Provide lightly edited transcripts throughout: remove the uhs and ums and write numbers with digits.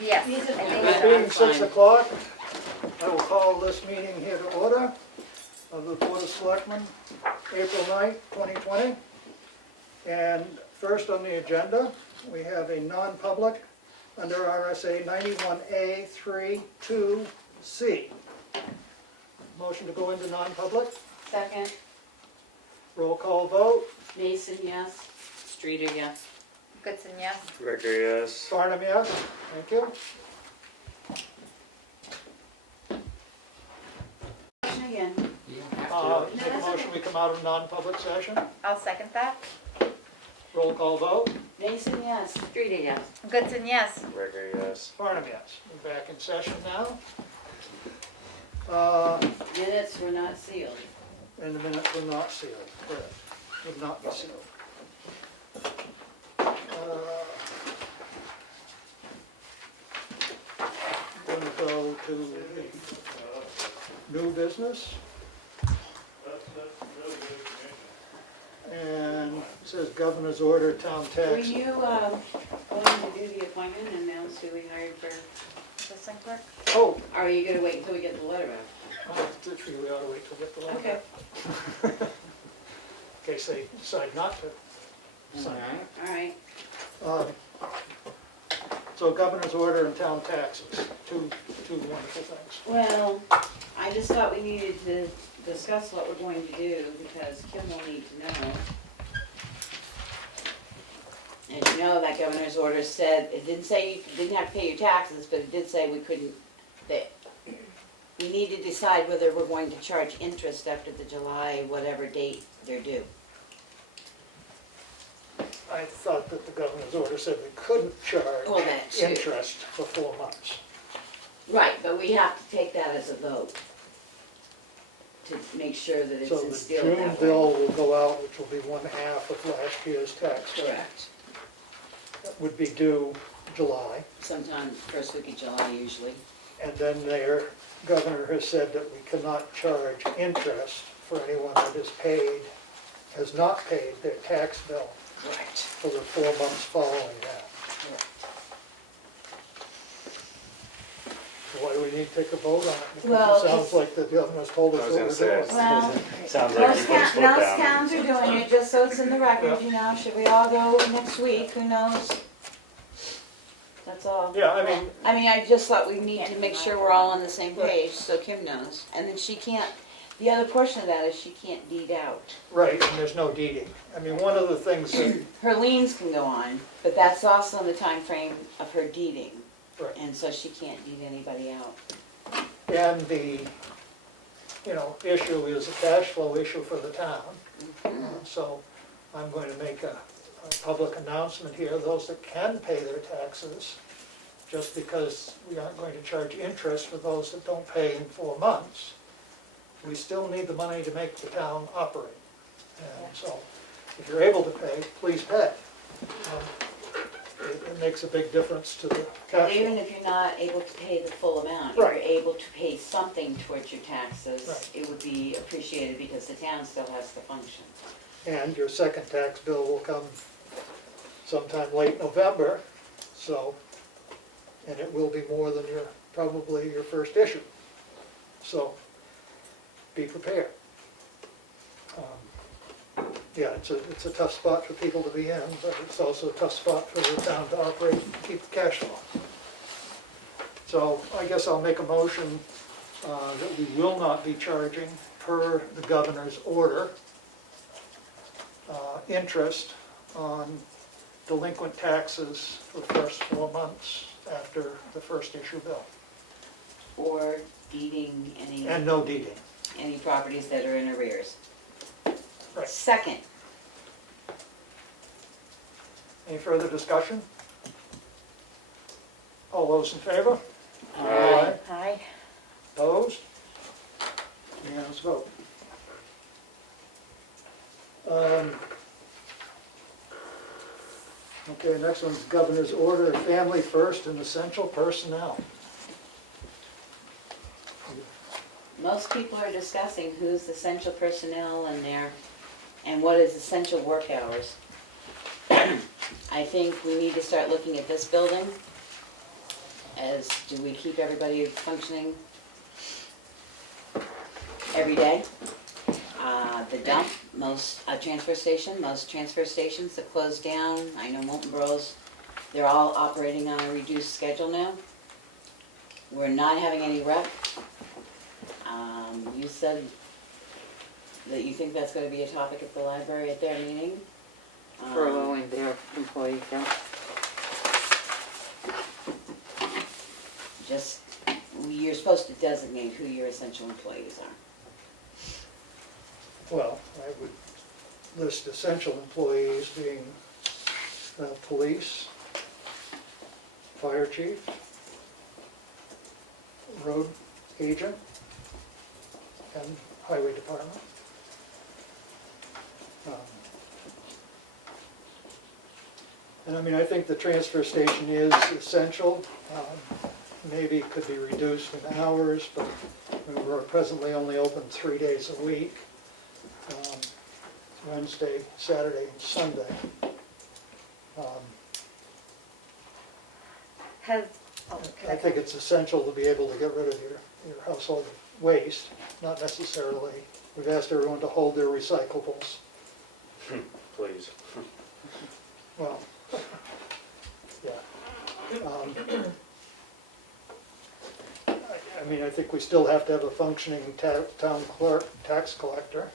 Yes, I These are think fine. It so. being 6 o'clock, I will call this meeting here to order of the Board of Selectmen, April 9th, 2020. And first on the agenda, we have a non-public under RSA 91A 3(2)(c). Motion to go into non-public, Second, roll call vote. Mason, yes. Streeter, yes. Goodson, yes. Ricker, yes. Farnham, yes. Thank you. Motion again. Make a motion, we come out of non-public session. I'll second that. Roll call vote. Mason, yes. Streeter, yes. Goodson, yes. Ricker, yes. Farnham, yes. We're back in session now. Minutes were not sealed. And the minutes were not sealed, correct, would not be sealed. Going to go to the new business. And it says Governor's Order, town Were tax. you going to do the appointment and announce who we hired for, Assistant clerk? Oh, or are you gonna wait until we get the letter back? I think we ought to wait till we get the letter. Okay. In case they decide not to sign it. All right. So Governor's Order and town taxes, two wonderful things. Well, I just thought we needed to discuss what we're going to do because Kim will need to know. As you know, that governor's order said, it didn't say you didn't have to pay your taxes, but it did say we couldn't, that we need to decide whether we're going to charge interest after the July, whatever date they're due. I thought that the Governor's Order said we couldn't charge Oh, that too. interest for 4 months. Right, but we have to take that as a vote to make sure that it's So the instilled June that way. bill will go out, which will be 1/2 of last year's tax. Correct. That would be due July. Sometime first week of July usually. And then their governor has said that we cannot charge interest for anyone that has not paid their tax bill Right. for the 4 months following that. Correct. So why do we need to take a vote on it? Because Well, it sounds it's- like the governor's told us I was what gonna we're say, doing. Well, sounds like Most you put a foot down. towns are doing it, just so it's in the record, you know, should we all go next week, who knows? That's all. Yeah, I mean, I just thought we need to make sure we're all on the same page, so Kim knows. And then she can't, the other portion of that is she can't deed out. right, and there's no deeding. I mean, one of the things that, Her liens can go on, but that's also in the time frame of her deeding. Right. And so she can't deed anybody out. and the, issue is a cash flow issue for the town. So I'm going to make a public announcement here, those that can pay their taxes, just because we aren't going to charge interest for those that don't pay in 4 months, we still need the money to make the town operate. And so, if you're able to pay, please pay. It makes a big difference to the cash Even flow. if you're not able to pay the full amount, if Right. you're able to pay something towards your taxes, Right. it would be appreciated because the town still has to function. And your second tax bill will come sometime late November, so, and it will be more than probably your first issue. So, be prepared. Yeah, it's a tough spot for people to be in, but it's also a tough spot for the town to operate and keep the cash flow. So I guess I'll make a motion that we will not be charging, per the governor's order, interest on delinquent taxes for the first 4 months after the first issue bill. Or deeding And no deeding. any properties that are in arrears. Right. Second, Any further discussion? All those in favor? Aye. Aye. Opposed? Unanimous vote. Okay, next one's Governor's Order, Family First and Essential Personnel. most people are discussing who's essential personnel and what is essential work hours. I think we need to start looking at this building as, do we keep everybody functioning every day? The dump, transfer stations that closed down, I know Molten Bros, they're all operating on a reduced schedule now. We're not having any rec. You said that you think that's gonna be a topic at the library at their meeting. Furloughing their employees, yeah. Just, you're supposed to designate who your essential employees are. Well, I would list essential employees being police, fire chief, road agent, and highway department. And I mean, I think the transfer station is essential. Maybe it could be reduced in hours, but we're presently only open 3 days a week. Wednesday, Saturday, and Sunday. Has, oh, I think it's essential to be able to get rid of your household waste, not necessarily. We've asked everyone to hold their recyclables. Please. Well, yeah. I mean, I think we still have to have a functioning town clerk, tax collector.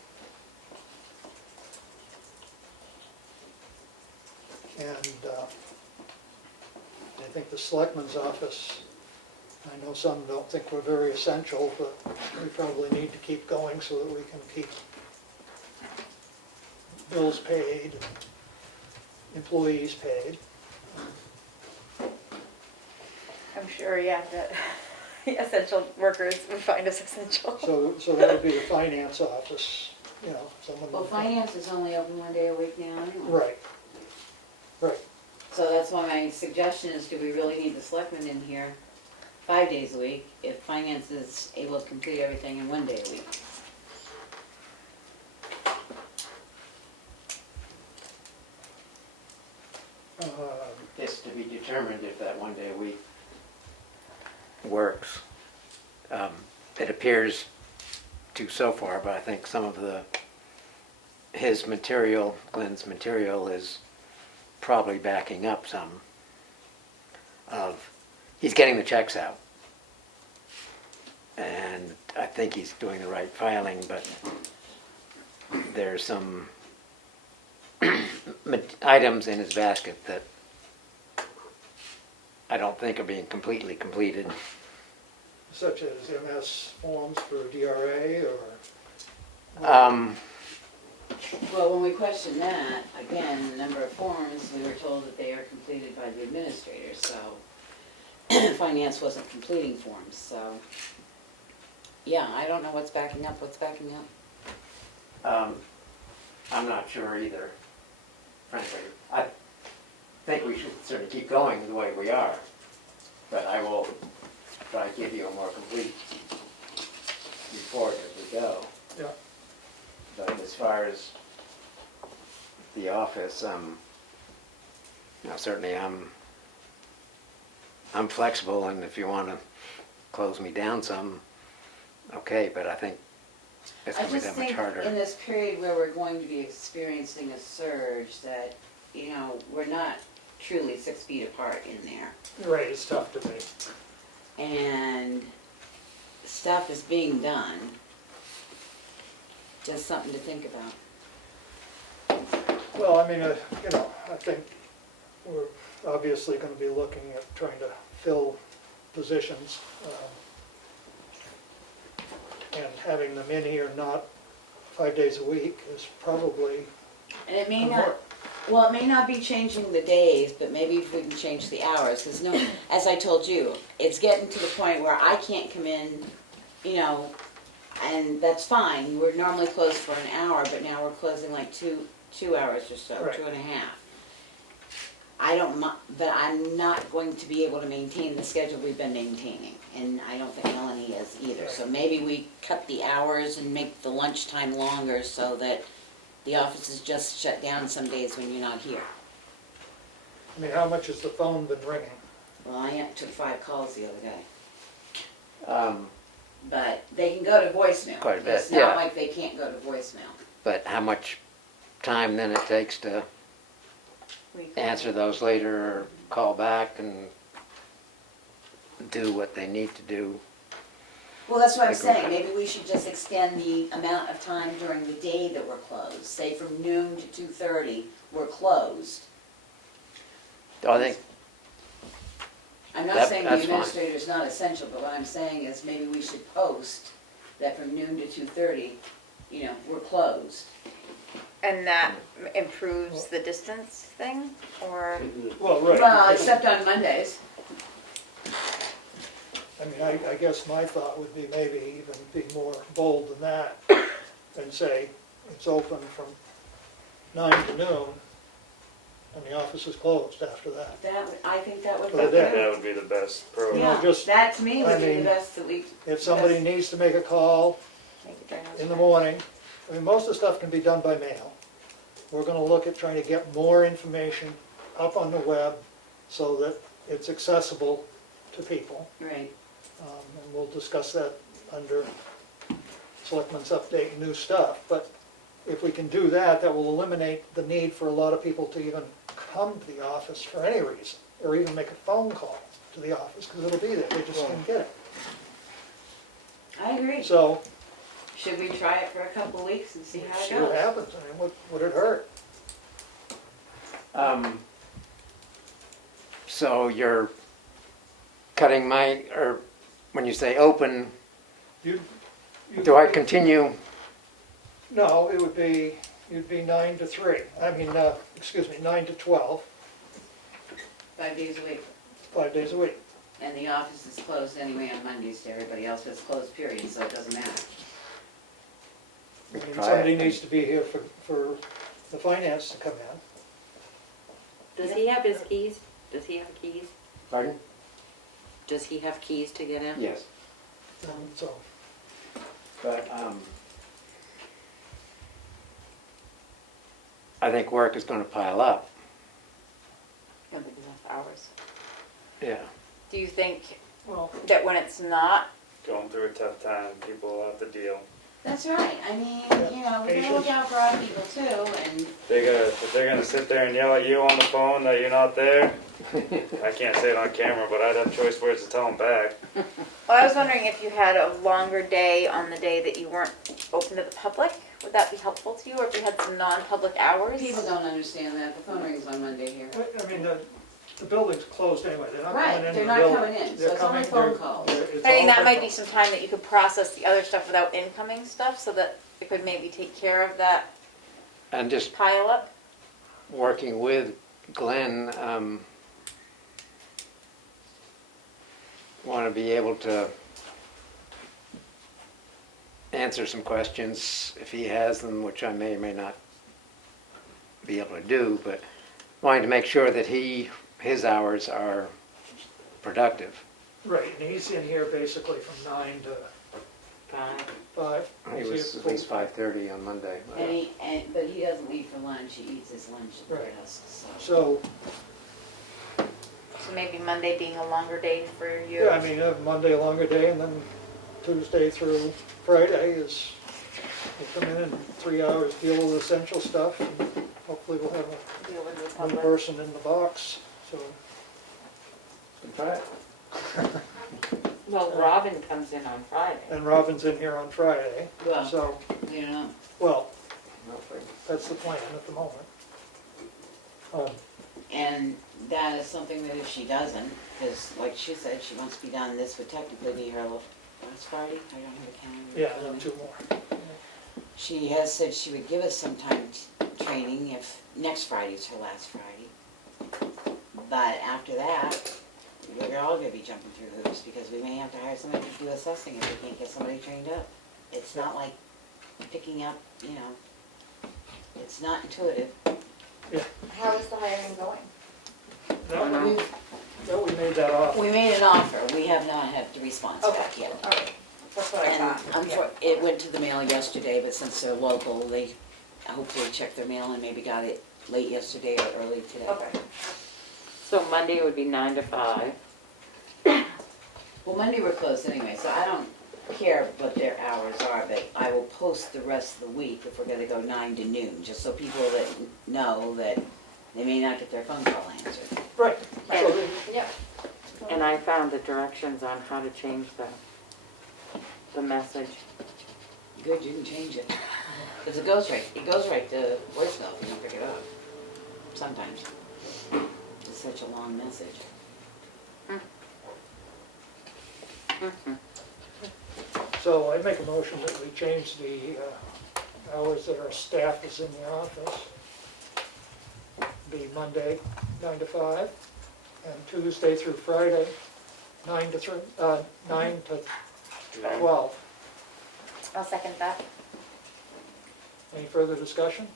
And I think the selectman's office, I know some don't think we're very essential, but we probably need to keep going so that we can keep bills paid, employees paid. I'm sure, yeah, that essential workers would find us essential. So that would be the finance office, you know, someone. Well, finance is only open 1 day a week now anyway. Right, right. So that's why my suggestion is, do we really need the selectmen in here 5 days a week if finance is able to complete everything in 1 day a week? It's to be determined if that 1 day a week works. It appears to so far, but I think some of his material, Glenn's material, is probably backing up some of, he's getting the checks out. And I think he's doing the right filing, but there's some items in his basket that I don't think are being completely completed. Such as MS forms for DRA or? Well, when we questioned that, again, the number of forms, we were told that they are completed by the administrator, so finance wasn't completing forms, so. Yeah, I don't know what's backing up, I'm not sure either, frankly. I think we should sort of keep going the way we are, but I will try to give you a more complete report as we go. Yeah. But as far as the office, certainly I'm flexible, and if you want to close me down some, okay, but I think it's I going to be just that much think harder. in this period where we're going to be experiencing a surge that, you know, we're not truly 6 feet apart in there. Right, it's tough to me. And stuff is being done. Just something to think about. Well, I mean, I think we're obviously going to be looking at trying to fill positions. And having them in here not 5 days a week is probably And it may a not, more- well, it may not be changing the days, but maybe if we can change the hours, because no, as I told you, it's getting to the point where I can't come in, you know, and that's fine. We're normally closed for an hour, but now we're closing like two hours or so, Right. 2.5. But I'm not going to be able to maintain the schedule we've been maintaining, and I don't think Melanie is either. So maybe we cut the hours and make the lunchtime longer so that the office is just shut down some days when you're not here. I mean, how much has the phone been ringing? Well, I took 5 calls the other day, Um, but they can go to voicemail. Quite a bit, It's yeah. not like they can't go to voicemail. But how much time then it takes to answer those later or call back and do what they need to do? Well, that's what I'm Like, saying, maybe we should just extend the amount of time during the day that we're closed. Say from noon to 2:30, we're closed. I think, I'm not That- saying the that's fine. administrator is not essential, but what I'm saying is maybe we should post that from noon to 2:30, we're closed. And that improves the distance thing, or? Well, right. Well, except on Mondays. I mean, I guess my thought would be maybe even be more bold than that and say it's open from 9 to noon and the office is closed after that. I think that would Well, be that- That good. would be the best pro. Yeah. Yeah, just- that to me I would be the mean, best that we. If somebody best- needs to make a call Make it during those in the times. morning, I mean, most of the stuff can be done by mail. We're gonna look at trying to get more information up on the web so that it's accessible to people. Right, And we'll discuss that under Selectmen's update, new stuff. But if we can do that, that will eliminate the need for a lot of people to even come to the office for any reason, or even make a phone call to the office, because it'll be there, they just can't get it. I agree. So, Should we try it for a couple of weeks and see how it see what goes? happens, I mean, what would it hurt? so you're cutting my, or when you say open, You- do I continue? No, it would be, you'd be 9 to 3, I mean, 9 to 12, 5 days a week. 5 days a week. And the office is closed anyway on Mondays to everybody else, it's closed period, so it doesn't matter. I mean, Try somebody it. needs to be here for the finance to come in. Does he have his keys? Does he have keys? Pardon? Does he have keys to get in? Yes. And so, But, I think work is gonna pile up, Gonna be enough hours. yeah. Do you think well, that when it's not, Going through a tough time, people will have to deal. That's right, I mean, we gotta look out for our people too, and If they're gonna sit there and yell at you on the phone that you're not there, I can't say it on camera, but I'd have choice words to tell them back. well, I was wondering if you had a longer day on the day that you weren't open to the public, would that be helpful to you, or if you had some non-public hours? people don't understand that, the phone rings on Monday here. I mean, the building's closed anyway, they're not Right, coming into they're the not building. coming in, so They're it's only coming- phone they're- calls. it's I think all that might phone be calls. some time that you could process the other stuff without incoming stuff, so that it could maybe take care of that And just pile up. working with Glenn, want to be able to answer some questions if he has them, which I may or may not be able to do, but wanting to make sure that his hours are productive. Right, and he's in here basically from 9 to 5. He was at least 5:30 on Monday. But he doesn't leave for lunch, he eats his lunch at the Right. desk, so. So, So maybe Monday being a longer day for you. yeah, I mean, Monday a longer day, and then Tuesday through Friday is, we'll come in 3 hours, deal with essential stuff, and hopefully we'll have Deal with the one public. person in the box, so. Try it. Well, Robin comes in on Friday. And Robin's in here on Friday, Well, so, well, that's the plan at the moment. and that is something that if she doesn't, because like she said, she wants to be done, this would technically be her last Friday, I don't have a calendar. Yeah, and then 2 more. She has said she would give us some time training if next Friday's her last Friday. But after that, we're all gonna be jumping through hoops because we may have to hire somebody to do assessing if we can't get somebody trained up. It's not like picking up, it's not intuitive. How is the hiring going? No, we made that off. We made an offer, we have not had the response back Okay. yet. All right, that's what I And thought. it went to the mail yesterday, but since they're local, they hopefully checked their mail and maybe got it late yesterday or early today. Okay. So Monday would be 9 to 5. Monday we're closed anyway, so I don't care what their hours are, but I will post the rest of the week if we're gonna go 9 to noon, just so people that know that they may not get their phone call answered. Right. And- So, Yep. And I found the directions on how to change the message. Good, you can change it. Because it goes right to voicemail if you don't pick it up. Sometimes. It's such a long message. so I make a motion that we change the hours that our staff is in the office. Be Monday, 9 to 5, and Tuesday through Friday, 9 to 12. I'll second that. Any further discussion?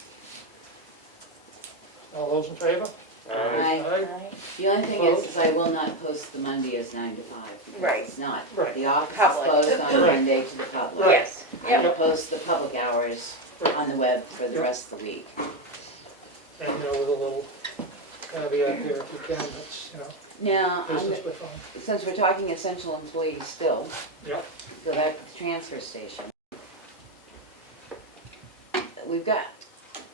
All those in favor? Aye. Aye. The only thing is I will not post the Monday as 9 to 5. because Right. It's not. Right. The office is Public. closed on Right. Monday to the public. Right. Yes. I'm gonna Yep. post the public hours on the web for the Yep. rest of the week. And, with a little caveat here, if you can, that's, Now, business by phone. since we're talking essential employees still, Yep. go back to the transfer station. We've got,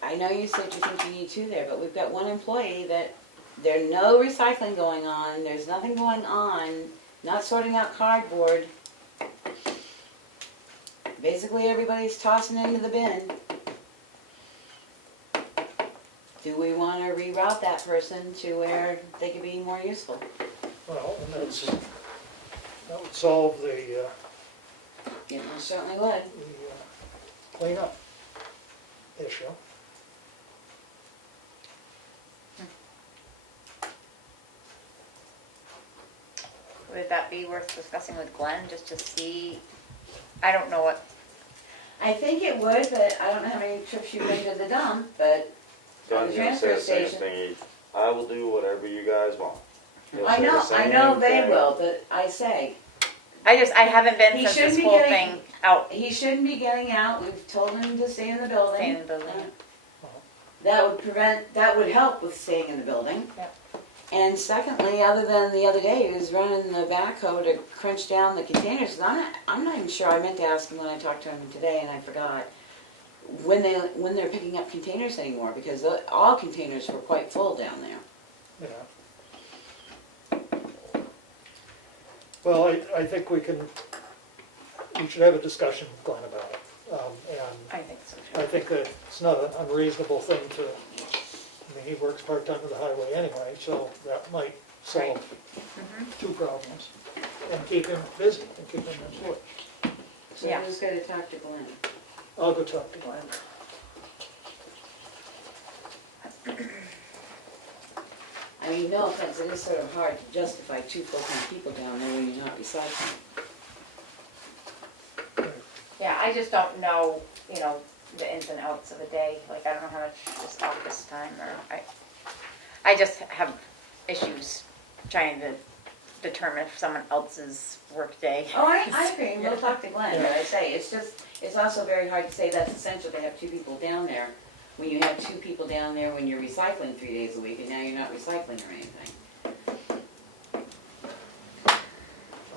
I know you said you think you need 2 there, but we've got 1 employee that there's no recycling going on, there's nothing going on, not sorting out cardboard. Basically, everybody's tossing into the bin. Do we want to reroute that person to where they could be more useful? Well, and that would solve the It most certainly would. cleanup issue. Would that be worth discussing with Glenn, just to see, I don't know what, I think it would, but I don't know how many trips you've been to the dump, but Don's The gonna say transfer the same station. thing. I will do whatever you guys want. He'll I say the know same they thing. will, but I say, I haven't been He since shouldn't this be whole getting- thing out, he shouldn't be getting out, we've told him to stay in the building. staying in the building. That would help with staying in the building. Yep. And secondly, other than the other day, he was running the backhoe to crunch down the containers, and I'm not even sure, I meant to ask him when I talked to him today and I forgot, when they're picking up containers anymore, because all containers were quite full down there. Yeah. Well, I think we should have a discussion with Glenn about it. I think so And I too. think that it's not an unreasonable thing to, he works part-time with the highway anyway, so that might solve Mhm. 2 problems. And keep him busy and keep him employed. So Yeah. who's gonna talk to Glenn? I'll go talk to Glenn. I mean, no offense, it is sort of hard to justify 2 full-time people down there when you're not recycling. Yeah, I just don't know, the ins and outs of a day, like, I don't know how much is office time, or, I just have issues trying to determine if someone else's workday. Oh, I agree, we'll talk to Glenn, but I say, it's also very hard to say that's essential to have 2 people down there, when you have 2 people down there when you're recycling 3 days a week, and now you're not recycling or anything.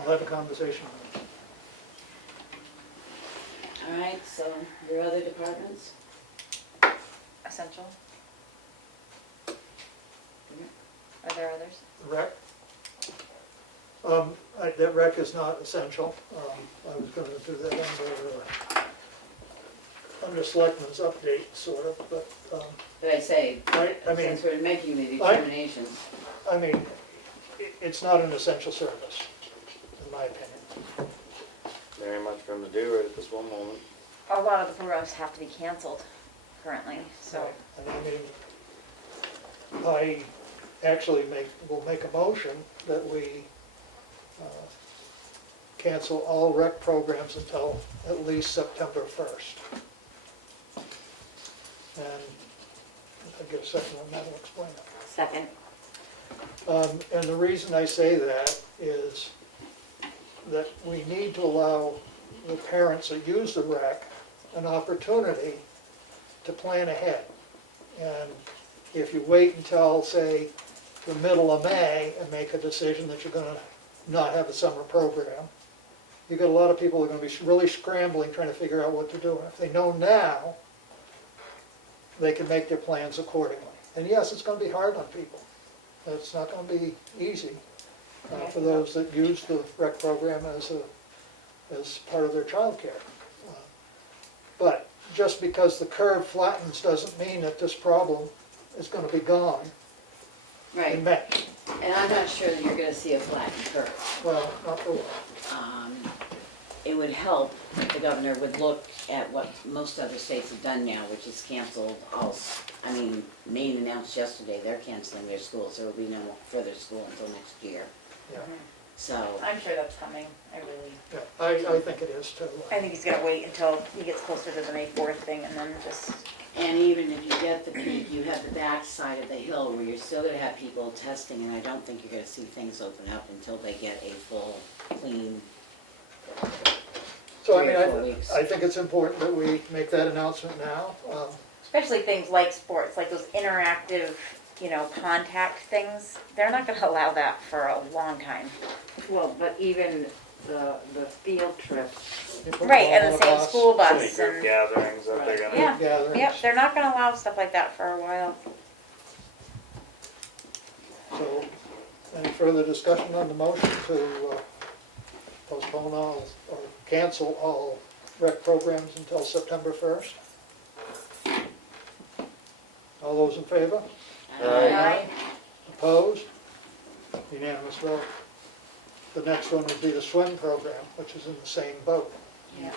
I'll have a conversation with him. All right, so your other departments? Essential? Are there others? Rec? That rec is not essential. I was gonna do that under Selectmen's update, sort of, but, But I say, I mean, since we're making the determinations, it's not an essential service, in my opinion. Very much for him to do right at this one moment. A lot of the programs have to be canceled currently, so. And I actually will make a motion that we cancel all rec programs until at least September 1st. And if I get a second on that, I'll explain it. Second. And the reason I say that is that we need to allow the parents that use the rec an opportunity to plan ahead. And if you wait until, say, the middle of May and make a decision that you're gonna not have a summer program. You got a lot of people who are gonna be really scrambling, trying to figure out what to do. And if they know now, they can make their plans accordingly. And yes, it's gonna be hard on people. It's not gonna be easy for those that use the rec program as part of their childcare. But just because the curve flattens doesn't mean that this problem is gonna be gone Right, in May. and I'm not sure that you're gonna see a flattened curve. Well, not for a while. It would help if the governor would look at what most other states have done now, which is canceled all, Maine announced yesterday they're canceling their schools. There will be no further school until next year. Yeah, So, I'm sure that's coming, I really, yeah, I think it is too. I think he's gonna wait until he gets closer to the May 4th thing and then just, and even if you get the peak, you have the backside of the hill where you're still gonna have people testing, and I don't think you're gonna see things open up until they get a full, clean So, 3 or 4 weeks. I think it's important that we make that announcement now. especially things like sports, like those interactive, contact things, they're not gonna allow that for a long time. Well, but even the field trips, You put them Right, all and on the a same bus, school So many bus group and, gatherings that they're gonna. yeah, gatherings. yep, they're not gonna allow stuff like that for a while. So, any further discussion on the motion to postpone all, or cancel all rec programs until September 1st? All those in favor? Aye. Opposed? Unanimous vote. The next one would be the swim program, which is in the same boat. Yeah.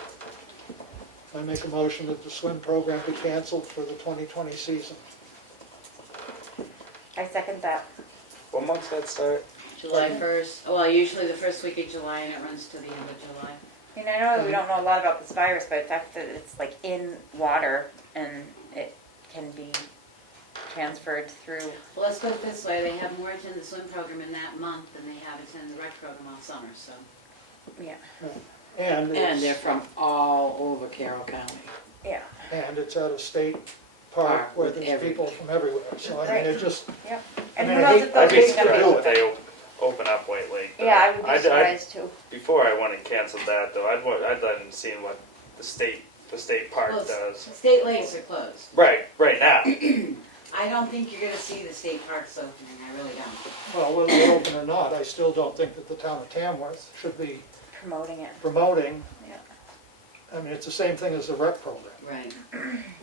I make a motion that the swim program be canceled for the 2020 season. I second that. What month's that start? July 1st, well, usually the first week of July, and it runs to the end of July. I mean, I know we don't know a lot about this virus, but the fact that it's like in water and it can be transferred through, Well, let's put it this way, they have more attend the swim program in that month than they have attend the rec program all summer, so. yeah, And and they're it's, from all over Carroll County. yeah, and it's at a state park Park where with there's every- people from everywhere. So I mean, Right. it just, yep. I And mean, who I knows hate- if I'd those be things are surprised gonna if open. they open up White Lake. though. Yeah, I would be I'd- surprised too. Before I went and canceled that though, I'd like and seen what the state park Well, does. State lakes are closed. Right now. I don't think you're gonna see the state parks opening, I really don't. well, whether they're open or not, I still don't think that the town of Tamworth should be Promoting it, promoting. yeah. I mean, it's the same thing as the rec program. Right.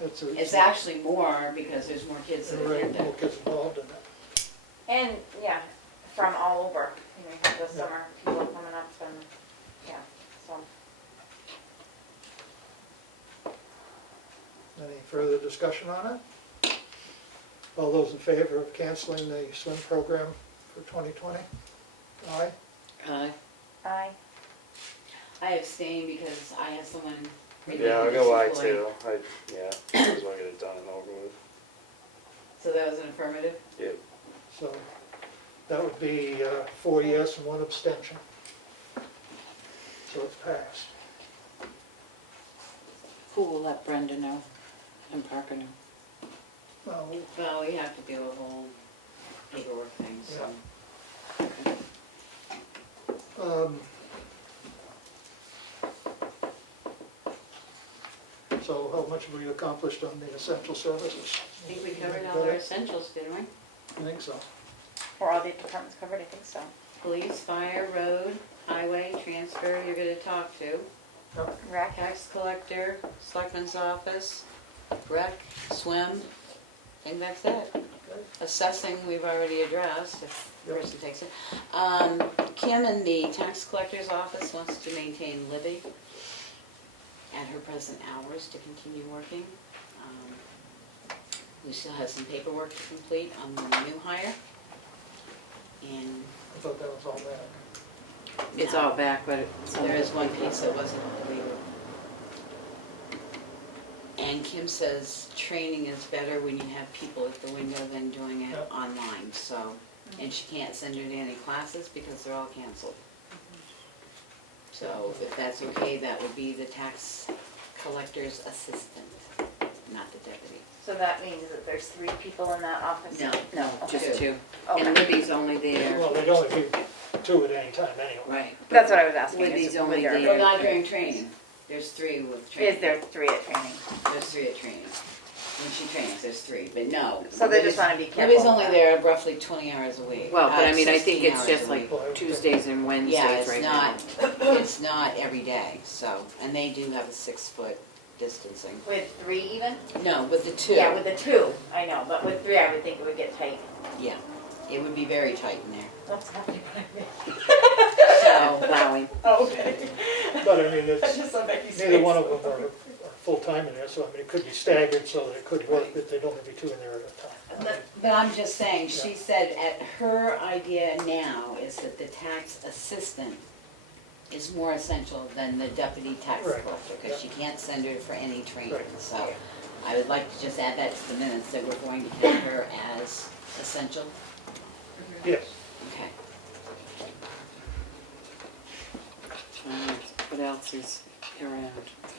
It's It's actually more because there's more kids that There are attend more it. kids involved in it. And, yeah, from all over, you have the Yeah. summer people coming up and, yeah, so. Any further discussion on it? All those in favor of canceling the swim program for 2020? Aye? Aye. I abstain because I have someone. Yeah, I'll go I employed. too. Might as well get it done and over with. So that was an affirmative? Yep. So that would be 4 yes and 1 abstention. So it's passed. Who will let Brenda know and Parker know? Well, Well, we have to do a whole paperwork thing, so. So how much have we accomplished on the essential services? I think we covered all our essentials, didn't we? I think so. Or all the departments covered, I think so. Police, fire, road, highway, transfer, you're gonna talk to. Rec, Tax collector, selectman's office, rec, swim, I think that's it. Okay. Assessing, we've already addressed, if the Yep. person takes it. Kim in the tax collector's office wants to maintain Libby at her present hours to continue working. We still have some paperwork to complete on the new hire. And I thought that was all that. It's all back, but there is one piece that wasn't completed. And Kim says training is better when you have people at the window than doing it Yep. online, so. And she can't send her to any classes because they're all canceled. So if that's okay, that would be the tax collector's assistant, not the deputy. so that means that there's 3 people in that office? No. No, just okay. 2. Okay. And Libby's only there. Well, they'd only be two at any time anyway. Right. That's what I was asking. With is these would only there- days. Well, not during training. There's 3 with training. Is there 3 at training? There's 3 at training. When she trains, there's 3, but no. So they just Libby's- wanna be careful. Libby's with only that. there roughly 20 hours a week. Well, but I mean, I think 16 it's hours just a like week. Tuesdays and Yeah, Wednesdays it's right not, now. it's not every day, so, and they do have a 6-foot distancing. With 3 even? No, with the 2. Yeah, with the 2, I know, but with 3 I would think it would get tight. Yeah, it would be very tight in there. What's happening behind me? So, Plowing. Oh, okay. But I mean, it's, Just so Becky's neither face. one of them are full-time in there, so I mean, it could be staggered so that it could work, but they'd only be 2 in there at a time. but I'm just saying, she said at her idea now is that the tax assistant is more essential than the deputy tax Right, collector, because she can't send her for any training, Right. so I would like to just add that to the minutes, that we're going to have her as essential. Yes, Okay. What else is around?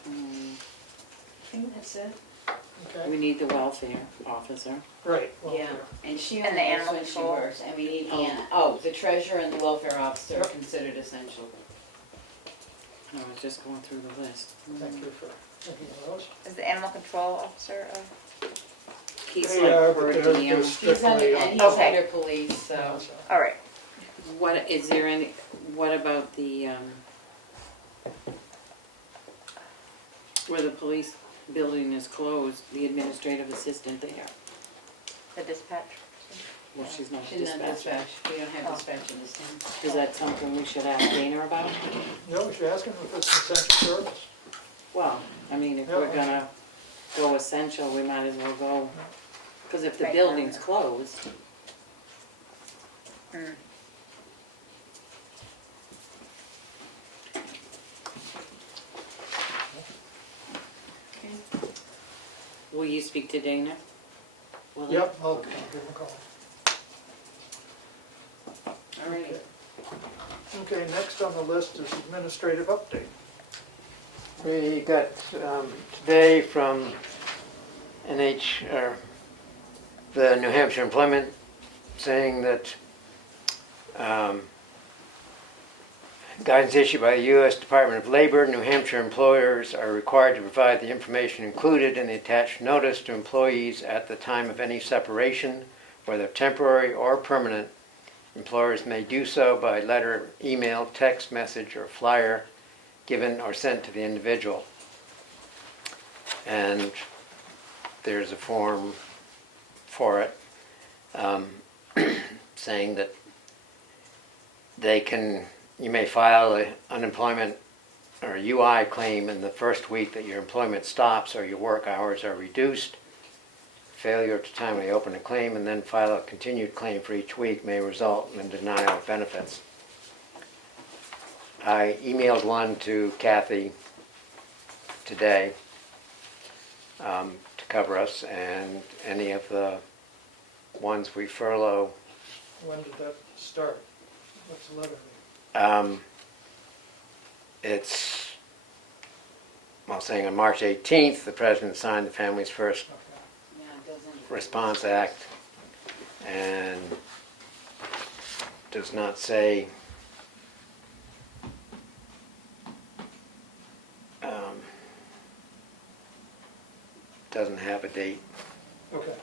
I think that's it. We okay, need the welfare officer. right. well, Yeah, and she And the only works animal when she control? works, and we need Oh. Anna. Oh, the treasurer and the welfare officer are considered essential. I was just going through the list. Thank you for thinking of those. Is the animal control officer He's They like are, per but they're diem. just He's under, strictly and he's Okay. under police, so. all right. What, is there any, what about the, where the police building is closed, the administrative assistant there? The dispatch? Well, she's not a She's not dispatcher. dispatch, we don't have Oh. dispatch in this town. Is that something we should ask Dana about? No, we should ask him if it's an essential service. Well, I mean, if Yeah. we're gonna go essential, we might as well go, because if the Right. building's closed, Hmm. will you speak to Dana? Will you? Yep, I'll give him a call. All right. Okay, next on the list is administrative update. We got today from the New Hampshire Employment saying that guidance issued by the U.S. Department of Labor, New Hampshire employers are required to provide the information included in the attached notice to employees at the time of any separation, whether temporary or permanent. Employers may do so by letter, email, text message, or flyer given or sent to the individual. And there's a form for it saying that you may file an unemployment or a UI claim in the first week that your employment stops or your work hours are reduced. Failure to timely open a claim and then file a continued claim for each week may result in denial of benefits. I emailed one to Kathy today to cover us, and any of the ones we furlough. When did that start? What's the letter mean? It's, well, saying on March 18th, the President signed the Families First Okay. Yeah, it doesn't. Response Act, and does not say doesn't have a date. Okay.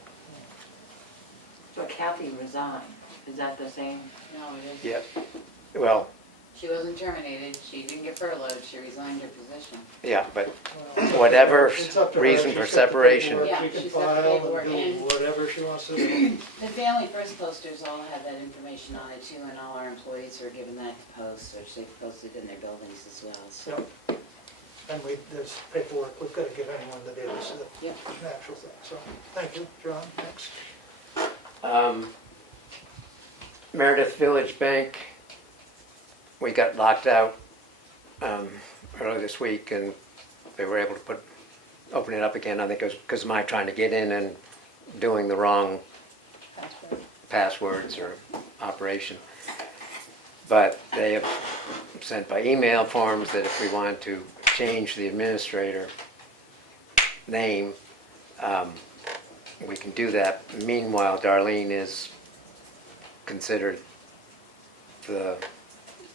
So Kathy resigned, is that the same? No, it isn't. Yep. Well, She wasn't terminated, she didn't get furloughed, she resigned her position. yeah, but Well, whatever it's up to her. reason She's for got the separation. paperwork. Yeah, She can she's got the file paperwork and and- do whatever she wants to do. The Family First posters all have that information on it too, and all our employees are given that to post, which they posted in their buildings as well, so. Yep. And there's paperwork we've got to give anyone that is, Yep. the actual thing. So, thank you, John. Next. Meredith Village Bank, we got locked out earlier this week, and they were able to open it up again. I think it was because of my trying to get in and doing the wrong passwords or operation. But they have sent by email forms that if we want to change the administrator name, we can do that. Meanwhile, Darlene is considered the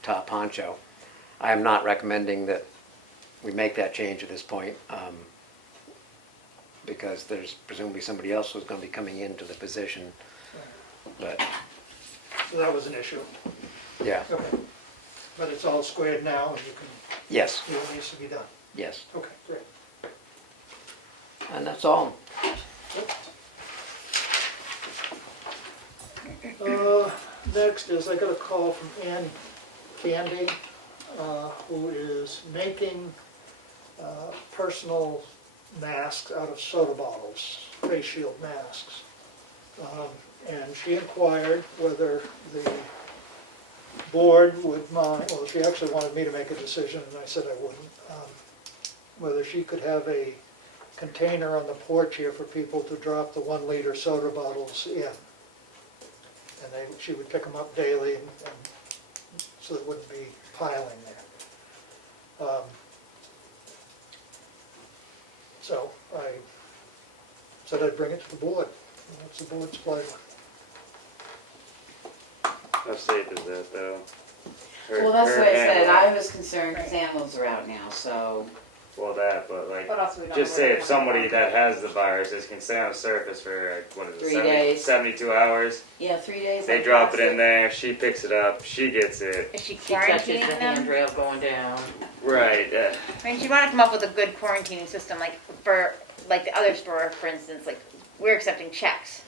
top honcho. I am not recommending that we make that change at this point, because there's presumably somebody else who's gonna be coming into the position, but, So that was an issue. yeah, Okay. But it's all squared now and you can yes, do what needs to be done. yes, Okay, great. and that's all. Next is, I got a call from Ann Candy, who is making personal masks out of soda bottles, face shield masks. And she inquired whether the board would mind, well, she actually wanted me to make a decision, and I said I wouldn't, whether she could have a container on the porch here for people to drop the 1 liter soda bottles in. And she would pick them up daily, and so it wouldn't be piling there. So I said I'd bring it to the board. What's the board's pleasure? How safe is that though? Her- Well, that's her what I said, animal- I was concerned because animals are out now, so. Well, that, but like, But also we don't just know say where if they're coming somebody from. that has the viruses can stay on the surface for, like, what is it, 3 days. 72 hours? Yeah, 3 days. They on drop it in plastic. there, she picks it up, she gets it. Is she She touches the quarantining them? handrail going down. Right, I mean, she'd want to come up with a good quarantining system, like for, like the other store, for instance, like we're accepting checks,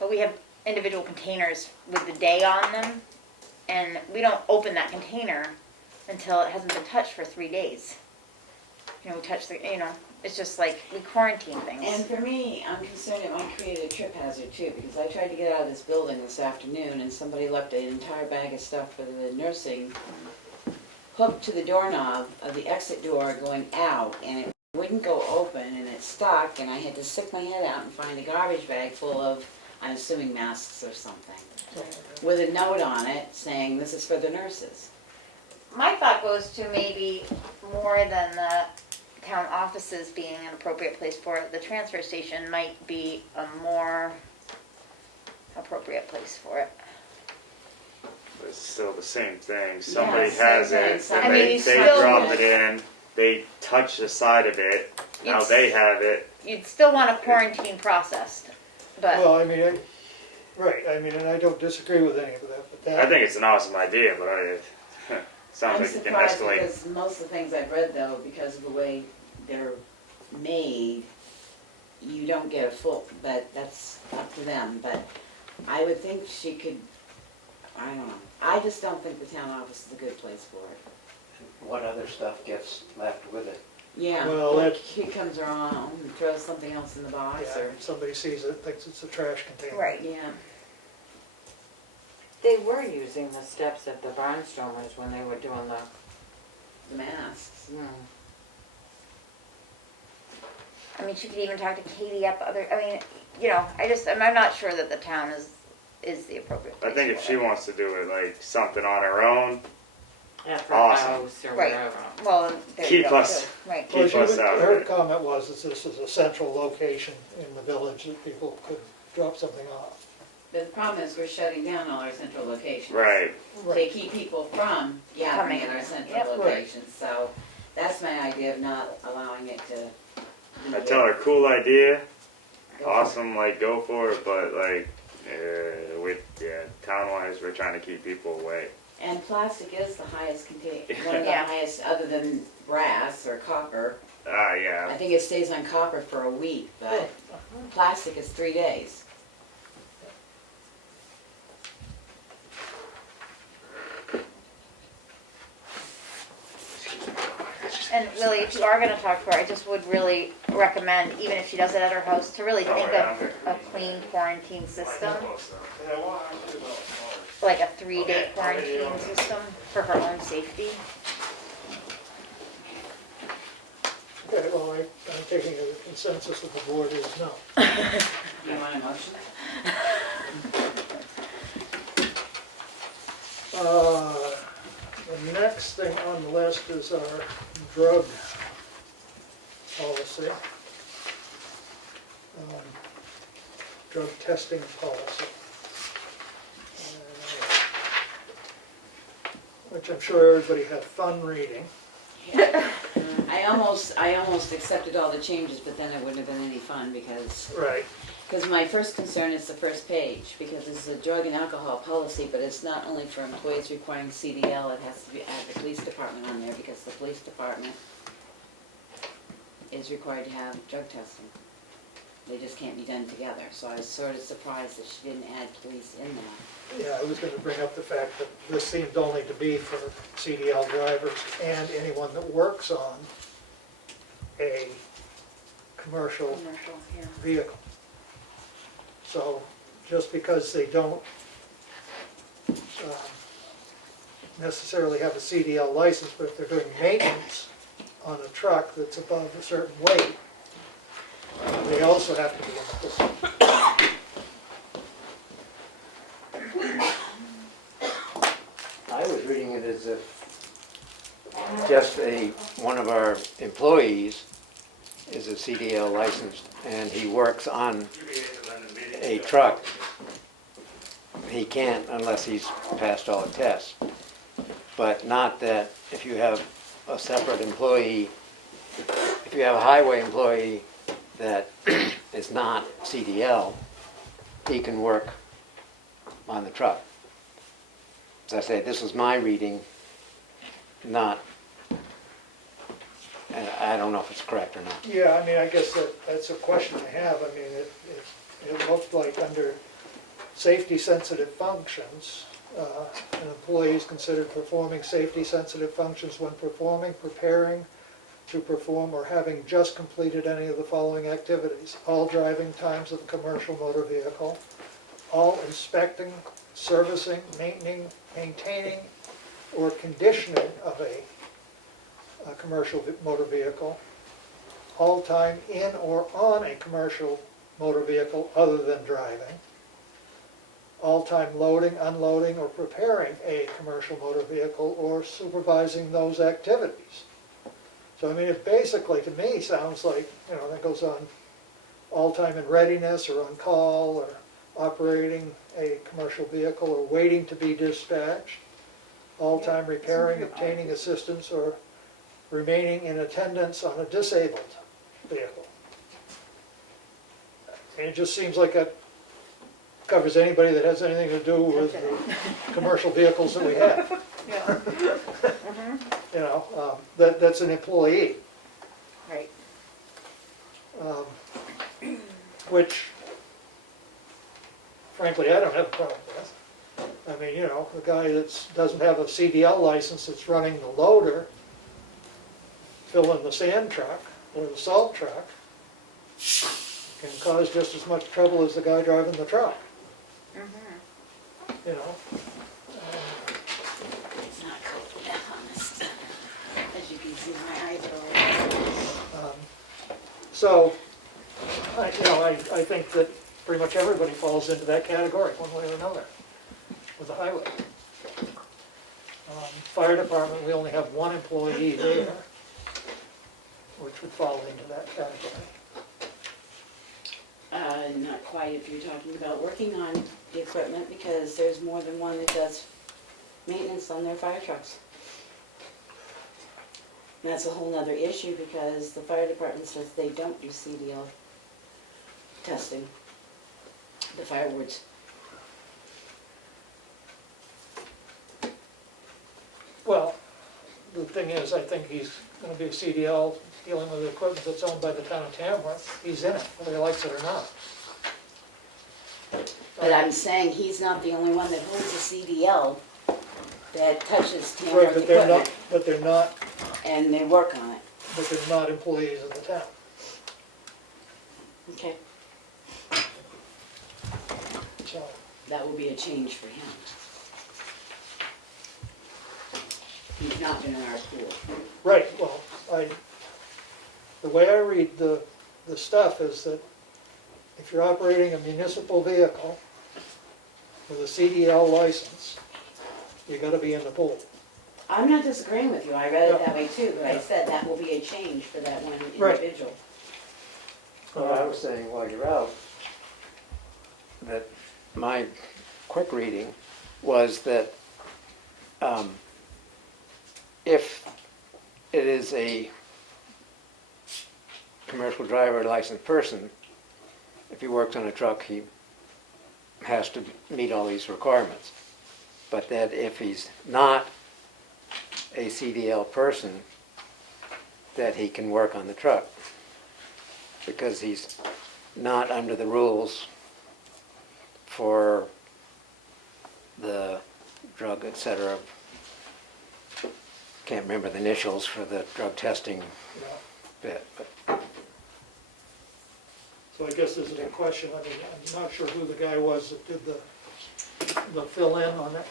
but we have individual containers with the day on them, and we don't open that container until it hasn't been touched for 3 days. You know, we touch the, you know, it's just like we quarantine things. And for me, I'm concerned it might create a trip hazard too, because I tried to get out of this building this afternoon and somebody left an entire bag of stuff for the nursing hooked to the doorknob of the exit door going out, and it wouldn't go open, and it stuck, and I had to stick my head out and find a garbage bag full of, I'm assuming masks or something, with a note on it saying, this is for the nurses. My thought goes to maybe more than the town offices being an appropriate place for it, the transfer station might be a more appropriate place for it. but it's still the same thing. Somebody same has thing. it, I and mean, they you still- drop it in, they touch the side of it, now It's- they have it. You'd still want a quarantine process, but Well, I mean, right, I mean, and I don't disagree with any of that, but that. I think it's an awesome idea, but sounds I'm like it can surprised escalate. because most of the things I've read though, because of the way they're made, you don't get a full, but that's up to them, but I would think she could, I don't know. I just don't think the town office is a good place for it. What other stuff gets left with it? Yeah, Well, like that- he comes around and throws something else in the box Yeah, or, if somebody sees it, thinks it's a trash container. right. yeah. They were using the steps at the Barnstormers when they were doing The masks. I mean, she could even talk to Katie up other, I mean, you know, I'm not sure that the town is the appropriate place I think for if she it. wants to do it like something on her own, at her Awesome. house or Right. wherever. Well, there you Keep go, us- too. Right. Well, keep us out of her it. comment was that this is a central location in the village that people could drop something off. But the problem is we're shutting down all our central locations. Right. To keep people from gathering Coming. at our central Yep. Right. locations, so that's my idea of not allowing it to. be I tell her, there. cool idea, Go for it. awesome, like go for it, but like, town-wise, we're trying to keep people away. And plastic is the highest one of the Yeah. highest, other than brass or copper. I Yeah. think it stays on copper for a week, but plastic is 3 days. And really, if you are gonna talk to her, I just would really recommend, even if she does it at her house, to really think of a clean quarantine system, like a 3-day quarantine system for her own safety. Okay, well, I'm taking the consensus of the board is no. You want a motion? The next thing on the list is our drug policy. Drug testing policy. which I'm sure everybody had fun reading. I almost accepted all the changes, but then it wouldn't have been any fun because Right. my first concern is the first page, because this is a drug and alcohol policy, but it's not only for employees requiring CDL, it has to be add the police department on there, because the police department is required to have drug testing. They just can't be done together, so I was sort of surprised that she didn't add police in there. Yeah, I was gonna bring up the fact that this seemed only to be for CDL drivers and anyone that works on a commercial Commercial, yeah. vehicle. So just because they don't necessarily have a CDL license, but if they're doing maintenance on a truck that's above a certain weight, they also have to be in the pool. I was reading it as if just one of our employees is a CDL licensed and he works on a truck. He can't unless he's passed all the tests. But not that if you have a separate employee, if you have a highway employee that is not CDL, he can work on the truck. As I say, this is my reading, not, and I don't know if it's correct or not. Yeah, I mean, I guess that's a question I have. I mean, it looked like under safety-sensitive functions, an employee is considered performing safety-sensitive functions when performing, preparing to perform, or having just completed any of the following activities: all driving times of the commercial motor vehicle, all inspecting, servicing, maintaining, or conditioning of a commercial motor vehicle, all time in or on a commercial motor vehicle other than driving, all time loading, unloading, or preparing a commercial motor vehicle or supervising those activities. So I mean, it basically, to me, sounds like, you know, that goes on all time in readiness or on call or operating a commercial vehicle or waiting to be dispatched, all time repairing, obtaining assistance, or remaining in attendance on a disabled vehicle. And it just seems like that covers anybody that has anything to do with the commercial vehicles that we have. Yeah. You know, that's an employee, Right. which frankly I don't have a problem with. I mean, you know, the guy that doesn't have a CDL license that's running the loader, filling the sand truck or the salt truck, can cause just as much trouble as the guy driving the truck, you know. It's not cold enough on this. As you can see, my eyes are all... So, I think that pretty much everybody falls into that category, one way or another, with the highway. Fire department, we only have one employee there, which would fall into that category. Not quite if you're talking about working on the equipment, because there's more than one that does maintenance on their fire trucks. And that's a whole nother issue, because the fire department says they don't do CDL testing, the fire wards. Well, the thing is, I think he's gonna be a CDL dealing with equipment that's owned by the town of Tamworth. He's in it, whether he likes it or not. But I'm saying he's not the only one that holds a CDL that touches Right, Tamworth but they're not, equipment, but they're not, and they work on it. but they're not employees of the town. Okay. So, That will be a change for him. He's not been in our pool. right, well, the way I read the stuff is that if you're operating a municipal vehicle with a CDL license, you gotta be in the pool. I'm not disagreeing with you, I read it Yeah. that way too, but I Yeah. said that will be a change for that one Right. individual. Well, I was saying while you're out, that my quick reading was that if it is a commercial driver licensed person, if he works on a truck, he has to meet all these requirements. But that if he's not a CDL person, that he can work on the truck because he's not under the rules for the drug, et cetera. Can't remember the initials for the drug testing Yeah. bit, but So I guess this is a question, I mean, I'm not sure who the guy was that did the fill-in on it.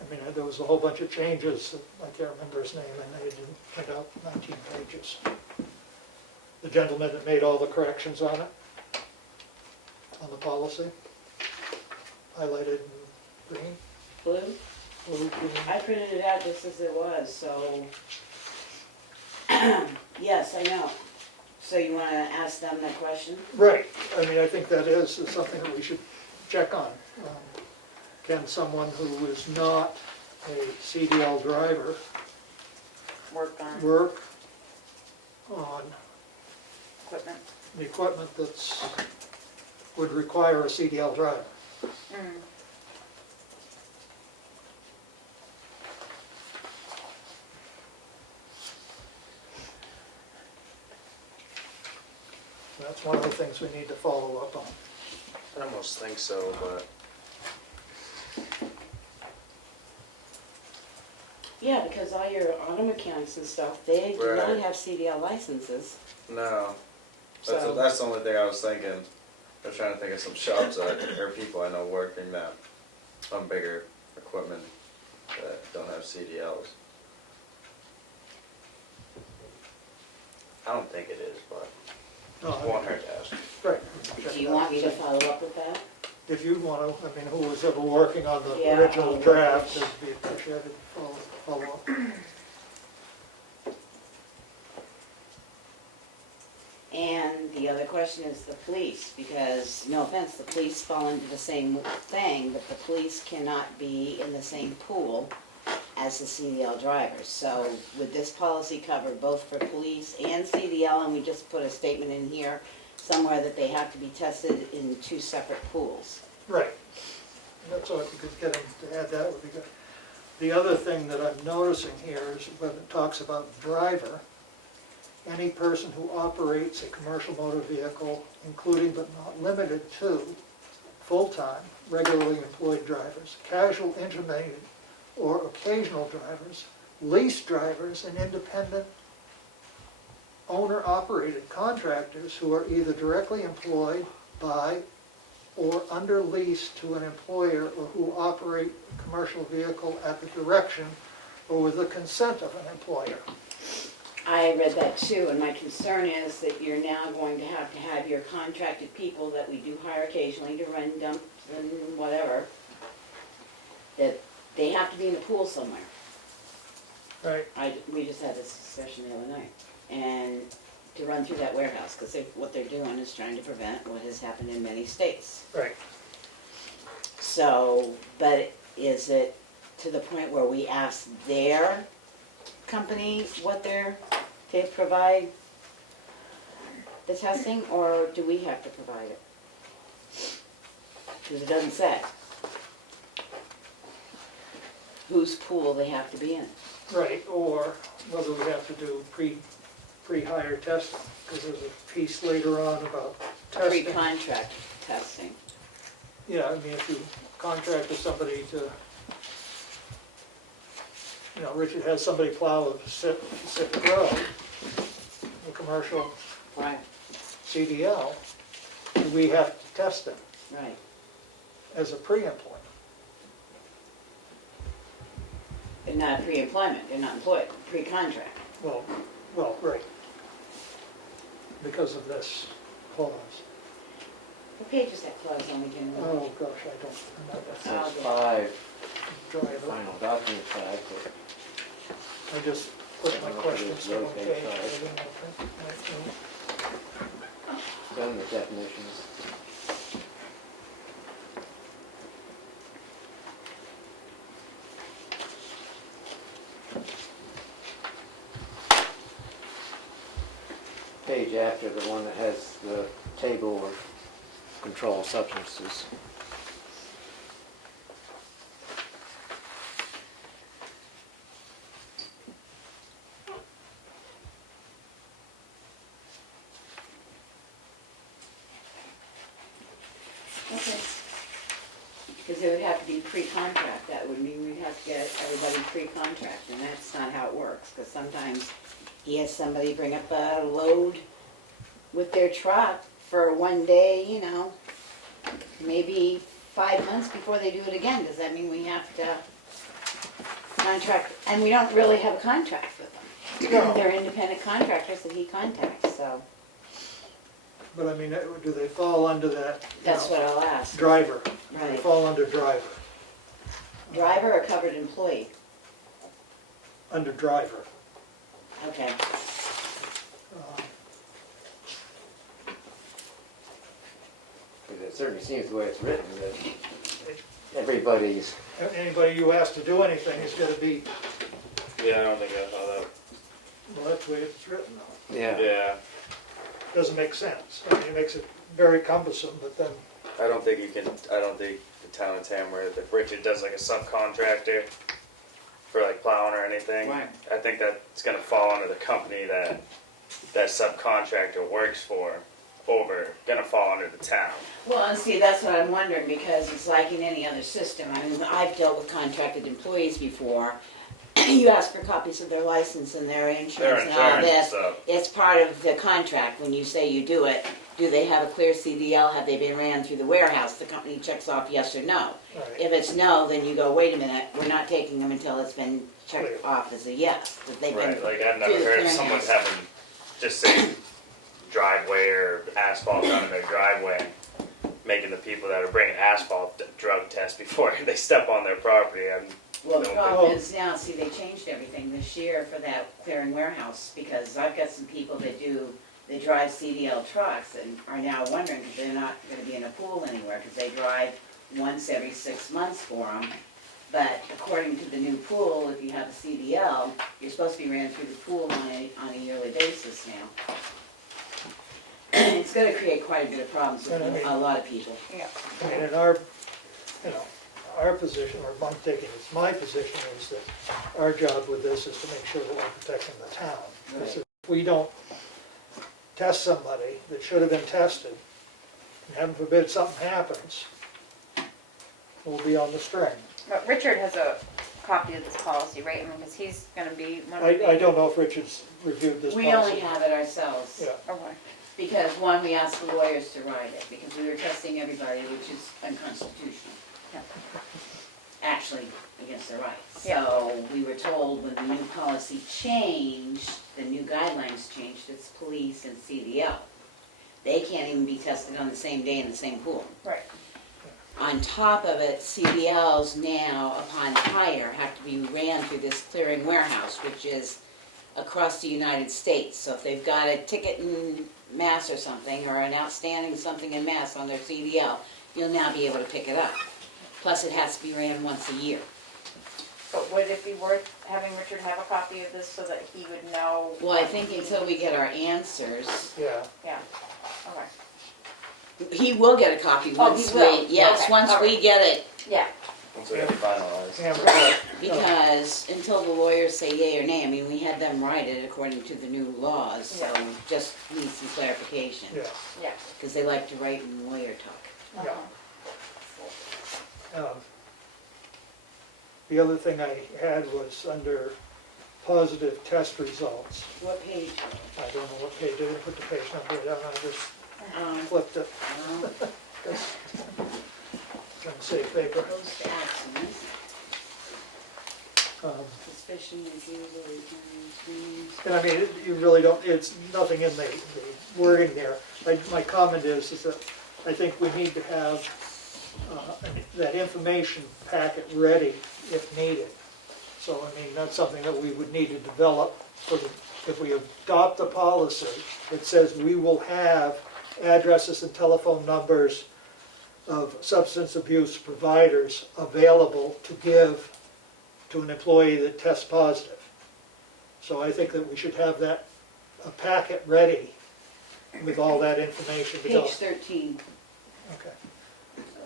I mean, there was a whole bunch of changes, I can't remember his name, and they didn't print out 19 pages. The gentleman that made all the corrections on it, on the policy, highlighted in green, Blue? blue, green. I printed it out just as it was, so, yes, I know. So you wanna ask them that question? Right, I mean, I think that is something that we should check on. Can someone who is not a CDL driver Work on work on equipment. the equipment that's, would require a CDL driver? Mm. That's one of the things we need to follow up on. I almost think so, but Yeah, because all your auto mechanics and stuff, they do not Right. have CDL licenses. no. So- That's the only thing I was thinking. I was trying to think of some shops or people I know working that on bigger equipment that don't have CDLs. I don't think it is, but No, it won't hurt to ask. Right. Do you want me to follow up with that? If you want to, I mean, who was ever working on the Yeah, original I'll- draft, it'd be appreciated to follow up. And the other question is the police, because, no offense, the police fall into the same thing, but the police cannot be in the same pool as the CDL drivers. So would this policy cover both for police and CDL, and we just put a statement in here somewhere that they have to be tested in two separate pools? Right. That's all, if you could get them to add that would be good. The other thing that I'm noticing here is when it talks about driver, any person who operates a commercial motor vehicle, including but not limited to full-time, regularly employed drivers, casual, intermediate, or occasional drivers, lease drivers, and independent owner-operated contractors who are either directly employed by or under lease to an employer or who operate a commercial vehicle at the direction or with the consent of an employer. I read that too, and my concern is that you're now going to have your contracted people that we do hire occasionally to run dumps and whatever, that they have to be in the pool somewhere. Right. We just had this discussion the other night, and to run through that warehouse, because what they're doing is trying to prevent what has happened in many states. Right. So, but is it to the point where we ask their company what they provide the testing, or do we have to provide it? Because it doesn't say whose pool they have to be in. Right, or whether we have to do pre-hire testing, because there's a piece later on about testing. Pre-contract testing. Yeah, I mean, if you contract with somebody to, you know, Richard has somebody plow a Pacific Road, a commercial Right. CDL, do we have to test them Right. as a pre-employment? They're not pre-employment, they're not employed, pre-contract. Well, right. Because of this clause. What page is that clause on again? Oh, gosh, I don't remember. Oh, There's 5 Driver. final document tag, but I just put my I don't know if it questions is on rotate page. side. I didn't know if it's done the definitions. page after the one that has the table of controlled substances. Okay. Because it would have to be pre-contract, that would mean we'd have to get everybody pre-contract, and that's not how it works, because sometimes he has somebody bring up a load with their truck for one day, you know, maybe 5 months before they do it again. Does that mean we have to contract, and we don't really have a contract with them? No. They're independent contractors that he contacts, so But I mean, do they fall under that, you that's know, what I'll ask. driver? Do they Right. fall under driver? Driver or covered employee? Under driver. Okay. Um, Because it certainly seems the way it's written that everybody's, Anybody you ask to do anything is gonna be, Yeah, I don't think that's how that, well, that's the way it's written though. yeah. yeah, Doesn't make sense. I mean, it makes it very cumbersome, but then, I don't think the town of Tamworth, if Richard does like a subcontractor for like plowing or anything, Right. I think that's gonna fall under the company that subcontractor works for, gonna fall under the town. Well, and see, that's what I'm wondering, because it's like in any other system. I mean, I've dealt with contracted employees before. You ask for copies of their license and their Their insurance and all insurance and this. stuff. It's part of the contract when you say you do it. Do they have a clear CDL? Have they been ran through the warehouse? The company checks off yes or no. right, If it's no, then you go, wait a minute, we're not taking them until it's been checked Clear. off as a yes. That they've been Right, like I've through never the heard of someone clearinghouse. having, just say, driveway or asphalt done in their driveway, making the people that are bringing asphalt drug test before they step on their property. Well, the Don't problem they? is now, see, they changed everything this year for that clearing warehouse, because I've got some people that drive CDL trucks and are now wondering if they're not gonna be in a pool anywhere, because they drive once every 6 months for them. But according to the new pool, if you have a CDL, you're supposed to be ran through the pool on a yearly basis now. It's gonna create quite a bit of problems with a lot of people. Yeah. I mean, in our, you know, our position, or I'm taking it's my position, is that our job with this is to make sure that we're protecting the town. Because Right. if we don't test somebody that should have been tested, and heaven forbid something happens, we'll be on the string. But Richard has a copy of this policy, right? I mean, because he's gonna be one of the. I don't know if Richard's reviewed this policy. We only have it ourselves. Yeah, Okay. Because, one, we asked the lawyers to write it, because we were testing everybody, which is unconstitutional. Yeah. Actually, against their rights. Yeah. So, we were told when the new policy changed, the new guidelines changed, it's police and CDL. They can't even be tested on the same day in the same pool. Right. On top of it, CDLs now, upon hire, have to be ran through this clearing warehouse, which is across the United States. So if they've got a ticket in Mass or something, or an outstanding something in Mass on their CDL, you'll now be able to pick it up. Plus, it has to be ran once a year. But would it be worth having Richard have a copy of this so that he would know? Well, I think until we get our answers, yeah. Yeah, okay. he will get a copy Oh, once he will? we, yes, Okay, once all we right. get it. Yeah, Once we have it finalized. Amber, Because until the lawyers say yea or nay, I mean, we had them write it according to the new laws, so Yeah. just need some clarification. yeah. yeah. Because they like to write in lawyer talk. Uh-huh. The other thing I had was under positive test results. What page? I don't know what page, I didn't put the page number down, I just Um, flipped it, um, trying to save paper. Opposed to accidents, suspicion, refusal, returns, And I mean, you really don't, it's nothing in the wording there. My comment is that I think we need to have that information packet ready if needed. So, I mean, that's something that we would need to develop for the, if we adopt the policy that says we will have addresses and telephone numbers of substance abuse providers available to give to an employee that tests positive. So I think that we should have that, a packet ready with all that information to go. Page 13. Okay.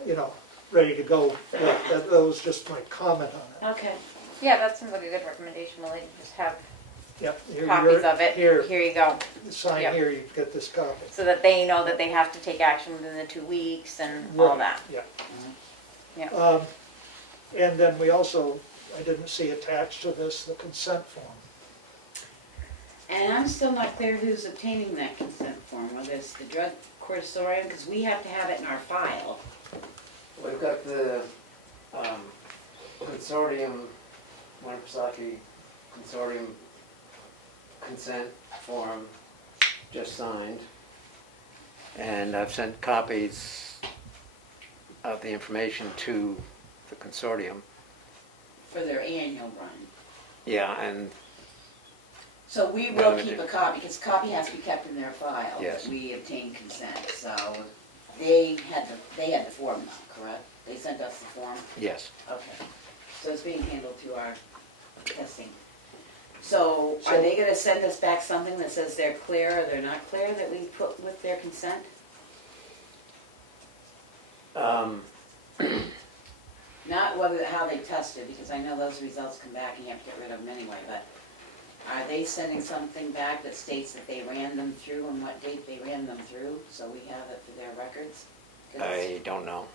You know, ready to go. Yeah, that was just my comment on it. Okay. Yeah, that seems like a good recommendation, Lily, just have Yep. copies of it. Here, Here you go. sign Yep. here, you get this copy. So that they know that they have to take action within the 2 weeks and all Right, that. Yeah. Yeah. And then we also, I didn't see attached to this, the consent form. And I'm still not clear who's obtaining that consent form, whether it's the drug courtatorium, because we have to have it in our file. We've got the consortium, Winnipesaukee Consortium consent form just signed. And I've sent copies of the information to the consortium. For their annual run. Yeah, and So we No, will we keep do. a copy, because copy has to be kept in their file. Yes. That we obtained consent, so they had the form now, correct? They sent us the form? yes, Okay. So it's being handled through our testing. So are So- they gonna send us back something that says they're clear or they're not clear that we put with their consent? Not whether, how they tested, because I know those results come back and you have to get rid of them anyway, but are they sending something back that states that they ran them through and what date they ran them through, so we have it for their records? 'Cause I don't know.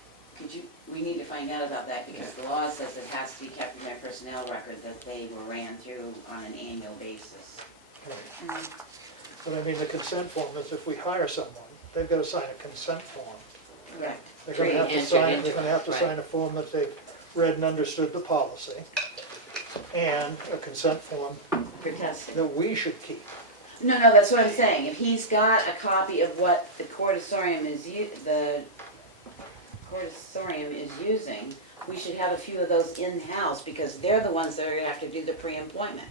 we need to find out about that, because the law says it has to be kept in their personnel record that they were ran through on an annual basis. Right. But I mean, the consent form is if we hire someone, they've got to sign a consent form. Correct. They're going to have to sign, they're going to have to Right. sign a form that they've read and understood the policy, and a consent form For testing. that we should keep. No, that's what I'm saying. If he's got a copy of what the courtatorium is using, we should have a few of those in-house, because they're the ones that are gonna have to do the pre-employment.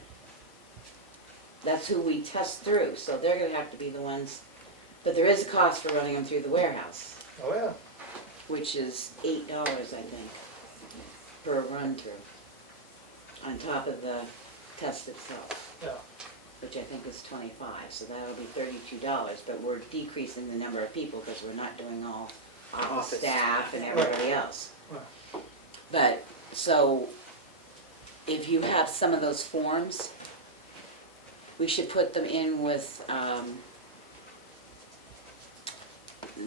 That's who we test through, so they're gonna have to be the ones, but there is a cost for running them through the warehouse, Oh, yeah. which is $8, I think, per run-through, on top of the test itself. Yeah. Which I think is 25, so that'll be $32, but we're decreasing the number of people because we're not doing all office Office. staff and everybody else. Right. But, so, if you have some of those forms, we should put them in with,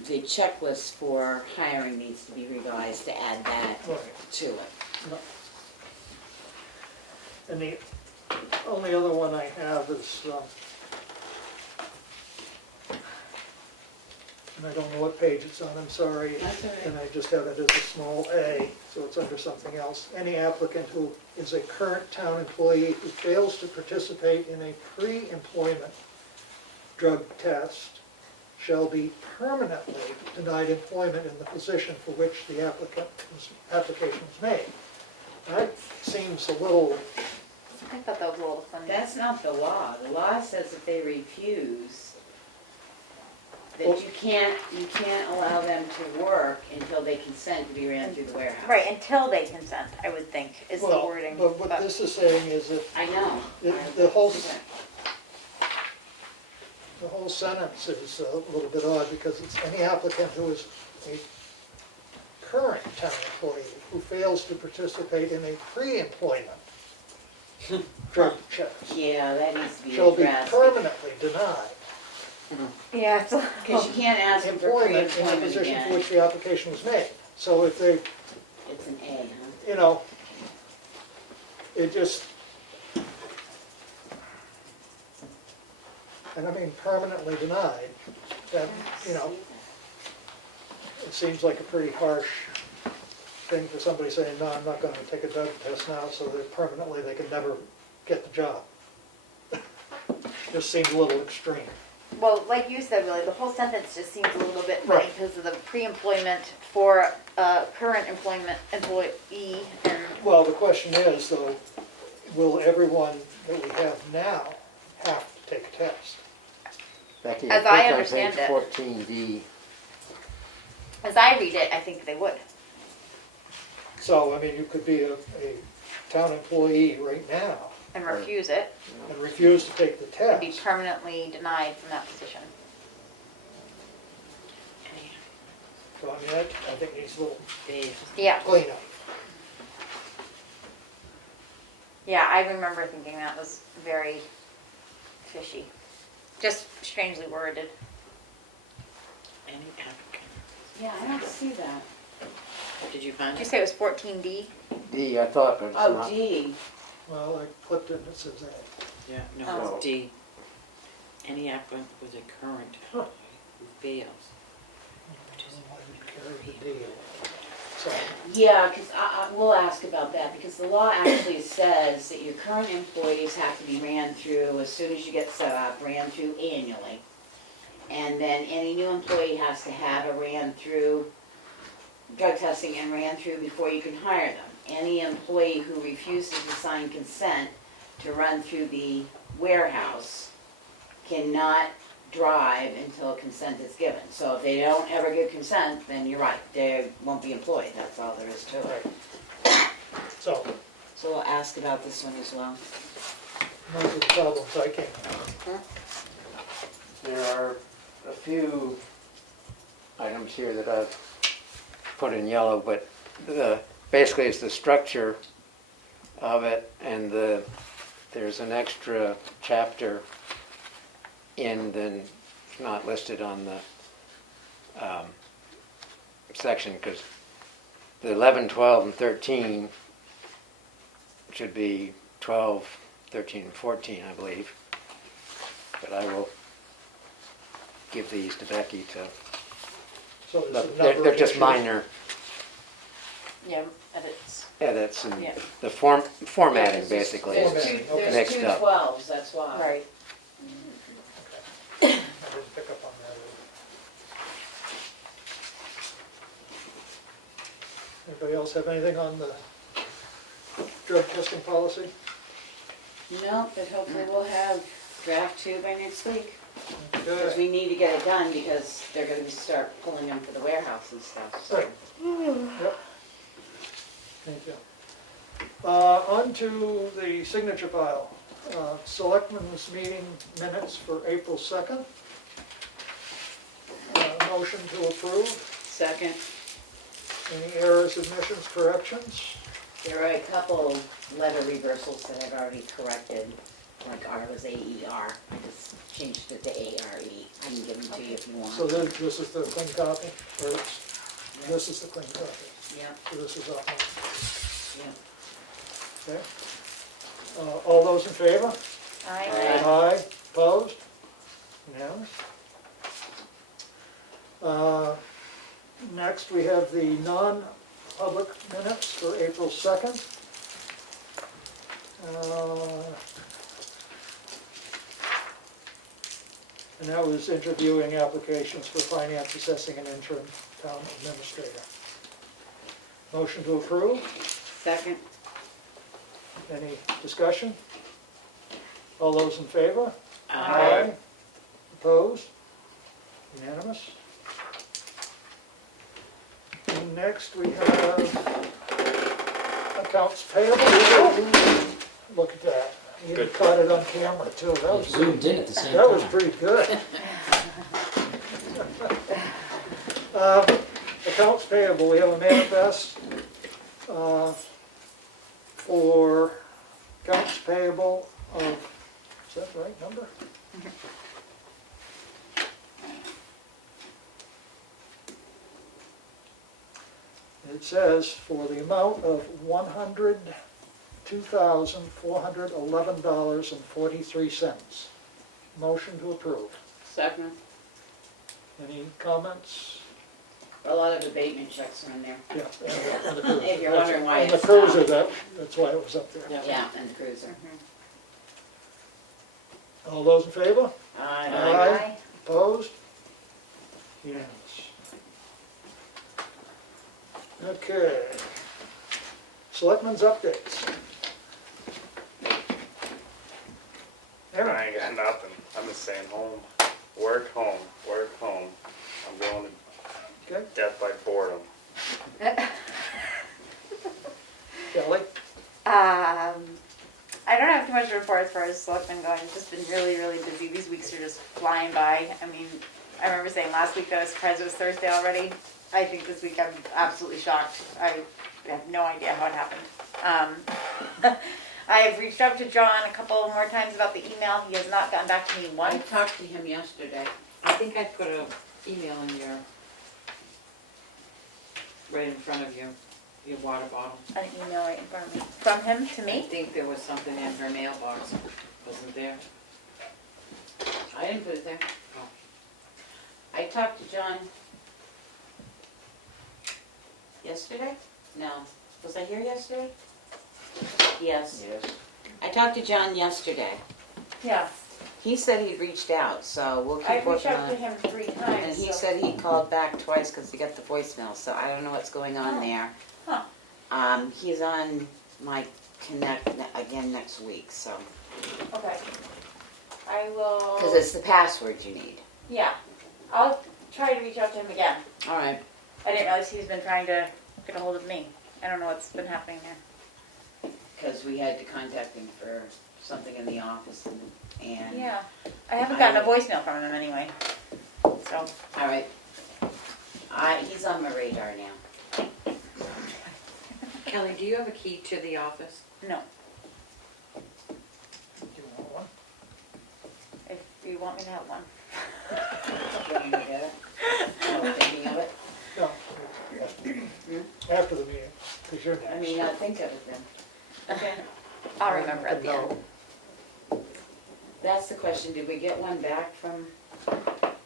the checklist for hiring needs to be revised to add that Right. to it. And the only other one I have is, and I don't know what page it's on, I'm sorry. That's all right. And I just have it as a small a, so it's under something else. Any applicant who is a current town employee who fails to participate in a pre-employment drug test shall be permanently denied employment in the position for which the application was made. That seems a little, I thought that was a little funny. That's not the law. The law says if they refuse, that Well- you can't allow them to work until they consent to be ran through the warehouse. Right, until they consent, I would think, is the well, wording. but what this is saying is that I know. The whole sentence is a little bit odd, because it's any applicant who is a current town employee who fails to participate in a pre-employment drug test Yeah, that needs to be shall be addressed. permanently denied Yeah, it's a Because you can't ask them for employment in the pre-employment position for again. which the application was made. So if they, It's an A, huh? you know, it just, and I mean permanently denied, that, you know, it seems like a pretty harsh thing for somebody saying, no, I'm not gonna take a drug test now, so that permanently they can never get the job. Just seems a little extreme. Well, like you said, really, the whole sentence just seems a little bit funny Right. because of the pre-employment for current employee and, Well, the question is, though, will everyone that we have now have to take a test? Becky, As I think on understand page it. 14D, as I read it, I think they would. So, I mean, you could be a town employee right now And Right. refuse it, and refuse to take the and be test. permanently denied from that position. So I mean, I think needs a little Yeah, cleanup. yeah, I remember thinking that was very fishy. Just strangely worded. Any applicant. Yeah, I don't see that. Did you find Did you it? say it was 14D? D, I thought, but it's Oh, not. D. Well, I clicked it and it says A. Yeah, no, Oh. it's D. Any applicant with a current employee who fails. Why would you carry the D? So, Yeah, because we'll ask about that, because the law actually says that your current employees have to be ran through as soon as you get set up, ran through annually. And then any new employee has to have a ran through drug testing and ran through before you can hire them. Any employee who refuses to sign consent to run through the warehouse cannot drive until consent is given. So if they don't ever give consent, then you're right, they won't be employed, that's all there is to it. so, So we'll ask about this one as well. those are the problems I came up. There are a few items here that I've put in yellow, but basically it's the structure of it, and there's an extra chapter not listed on the section, because the 11, 12, and 13 should be 12, 13, and 14, I believe. But I will give these to Becky to, So there's a look, number of they're just issues. minor Yeah, edits. edits and Yeah. the formatting basically Formatting, is okay. There's mixed two up. 12s, that's why. Right. I didn't pick up on that either. Anybody else have anything on the drug testing policy? No, but hopefully we'll have draft 2 by next week. Because Okay. we need to get it done, because they're gonna start pulling them for the warehouse and stuff, so. Right. Yep. Thank you. On to the signature file. Selectmen's meeting minutes for April 2nd. Motion to approve. Second, Any errors, omissions, corrections? there are a couple letter reversals that I've already corrected, like R was AER, I just changed it to ARE. I can give them to you if you want. So this is the clean copy, or this is the clean copy? Yep, So this is up. yep. Okay. All those in favor? Aye. Aye. Opposed? Unanimous? Next, we have the non-public minutes for April 2nd. And that was interviewing applications for finance assessing and interim town administrator. Motion to approve? Second, Any discussion? All those in favor? Aye. Opposed? Unanimous? And next, we have accounts payable. Look at that. You Good. caught it on camera too. That was Zoomed in at the same That was time. pretty good. Accounts payable, we have a manifest for accounts payable of, is that the right number? It says for the amount of $102,411.43. Motion to approve. second. Any comments? A lot of abatement checks are in there. Yeah. and the cruiser. If you're wondering why And the it's cruiser, down. that's why it was up there. Yeah, and the cruiser. All those in favor? Aye. Aye. Opposed? Unanimous. Okay. Selectmen's updates. I ain't got nothing. I'm just saying home, work, home, work, home. I'm going to Okay, death by boredom. Kelly? I don't have too much to report as far as selectmen going. It's just been really, really busy. These weeks are just flying by. I mean, I remember saying last week that I was surprised it was Thursday already. I think this week I'm absolutely shocked. I have no idea how it happened. I've reached out to John a couple more times about the email. He has not gotten back to me I once. talked to him yesterday. I think I put an email in your, right in front of your water bottle. An email right in front of me. From him to I me? think there was something in her mailbox, wasn't there? I didn't put it there. Oh. I talked to John yesterday? No. Was I here yesterday? Yes. Yes. I talked to John yesterday. Yeah. He said he'd reached out, so we'll I keep reached working out on to it. him 3 times. And he so- said he called back twice because he got the voicemail, so I don't know what's going on Oh. there. Huh. He's on my Connect again next week, so. Okay. I will. Because it's the password you need. Yeah. I'll try to reach out to him again. All right. I didn't realize he's been trying to get a hold of me. I don't know what's been happening there. Because we had to contact him for something in the office and. Yeah. I haven't gotten a voicemail from him anyway. So. All right. He's on my radar now. Kelly, do you have a key to the office? No. Do you want one? If you want me to have one. Do you want me to get it? Oh, thinking of it? No, after the meeting, because you're I next. mean, think of it then. Okay. I'll remember at the end. No, That's the question. Did we get one back from?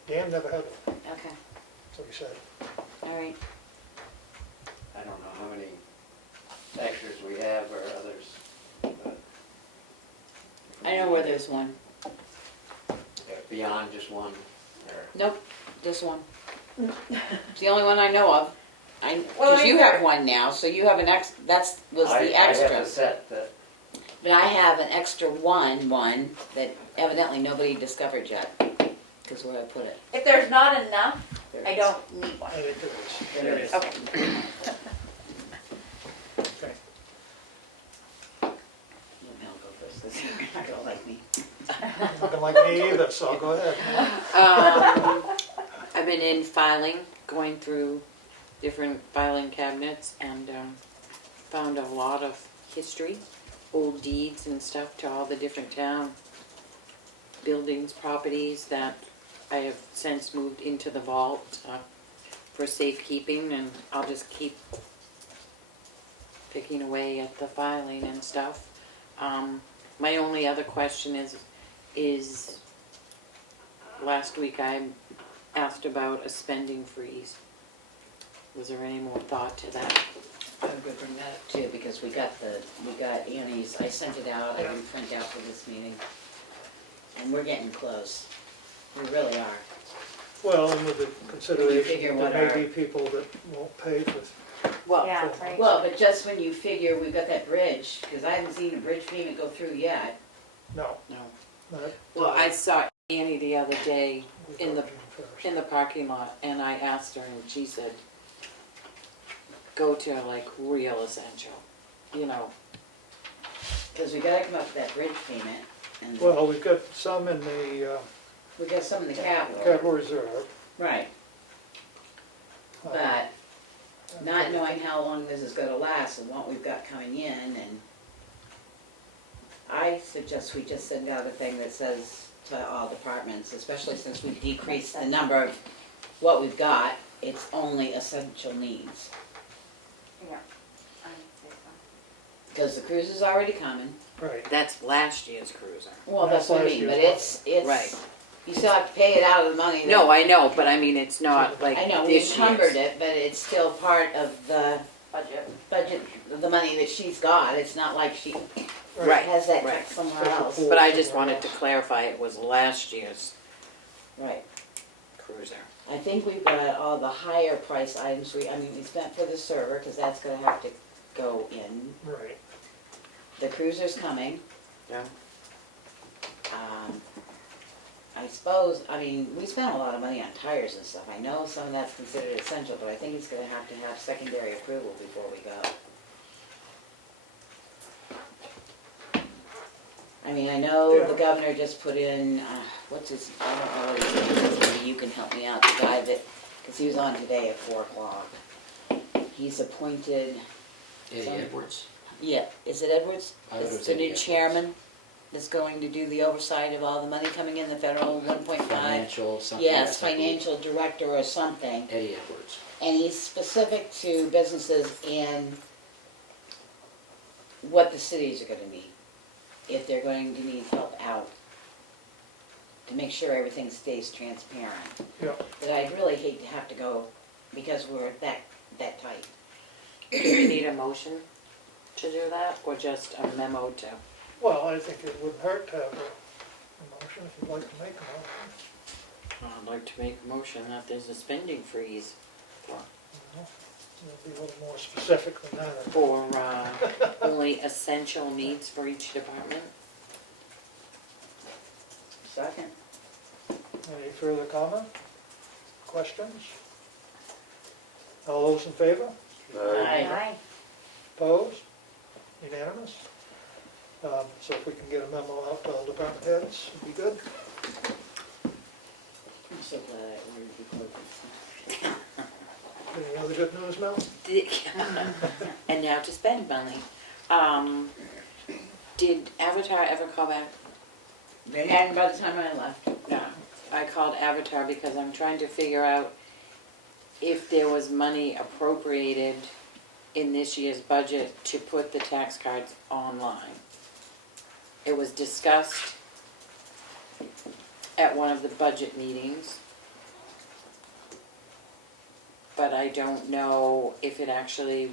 Dan never had one, Okay. so he said. All right. I don't know how many extras we have or others, but. I know where there's one. Beyond just one, or. Nope, just one. It's the only one I know of. Well, Because you I- have one now, so you have an was I the have extra. a set that, But I have an extra one that evidently nobody discovered yet. Because where I put it. If there's not enough, There I it is. don't need one. I think there is. There it is. Okay. Okay. I'll go first, 'cause you're not gonna like me. Not gonna like me either, so I'll go ahead. I've been in filing, going through different filing cabinets and found a lot of history, old deeds and stuff to all the different town buildings, properties that I have since moved into the vault for safekeeping, and I'll just keep picking away at the filing and stuff. My only other question is last week I asked about a spending freeze. Was there any more thought to that? I would bring that up too, because we got Annie's, I sent it out, I didn't print out for this meeting. And we're getting close. We really are. Well, and with the figure consideration, what there may our- be people that won't pay for, Well, Yeah, right. well, but just when you figure we've got that bridge, because I haven't seen a bridge payment go through yet. no, No. not. Well, I saw Annie the other day we in go the- June 1st. in the parking lot, and I asked her, and she said, go to like real essential, you know. Because we gotta come up with that bridge payment. And Well, we've got some in the we got some in the capital. capital reserve. Right, uh, but not knowing how long this is gonna last and what we've got coming in, and I suggest we just send out a thing that says to all departments, especially since we've decreased the number of what we've got, it's only essential needs. Yeah. I would say so. Because the cruise is already coming. Right, That's last year's cruiser. Well, That's that's what I last mean, year's but budget. Right. you still have to pay it out of the money. that- No, I know, but I mean, it's not like I know, we this encumbered year's. it, but it's still part of the Budget. budget, the money that she's got. It's not like she Right, has that right. somewhere Special else. pool. But I just wanted to clarify, it was last year's Right. cruiser. I think we've got all the higher price items, we spent for the server, because that's gonna have to go in. right. The cruiser's coming. Yeah. I suppose, we spent a lot of money on tires and stuff. I know some of that's considered essential, but I think it's gonna have to have secondary approval before we go. I know the governor just put in, what's his, I don't know what his name is, maybe you can help me out, the guy that because he was on today at 4:00. He's appointed, Eddie Some- Edwards. yeah, is it Edwards? I thought it It's was the Eddie new Edwards. chairman that's going to do the oversight of all the money coming in, the federal 1.5. Financial something. Yes, I believe. financial director or something. Eddie Edwards. And he's specific to businesses in what the cities are gonna need, if they're going to need help out, to make sure everything stays transparent. Yeah. But I'd really hate to have to go, because we're that tight. Do we need a motion to do that, or just a memo to? Well, I think it wouldn't hurt to have a motion if you'd like to make a motion. I'd like to make a motion that there's a spending freeze You know, it'll be a little more specific than that. for only essential needs for each department. Second. Any further comment? Questions? All those in favor? Aye. Opposed? Unanimous? So if we can get a memo out to all department heads, it'd be good. I'm so glad I ordered the cookies. Any other good news, Mel? And now to spend money. Did Avatar ever call back? They hadn't by the time I left. No. I called Avatar because I'm trying to figure out if there was money appropriated in this year's budget to put the tax cards online. It was discussed at one of the budget meetings, but I don't know if it actually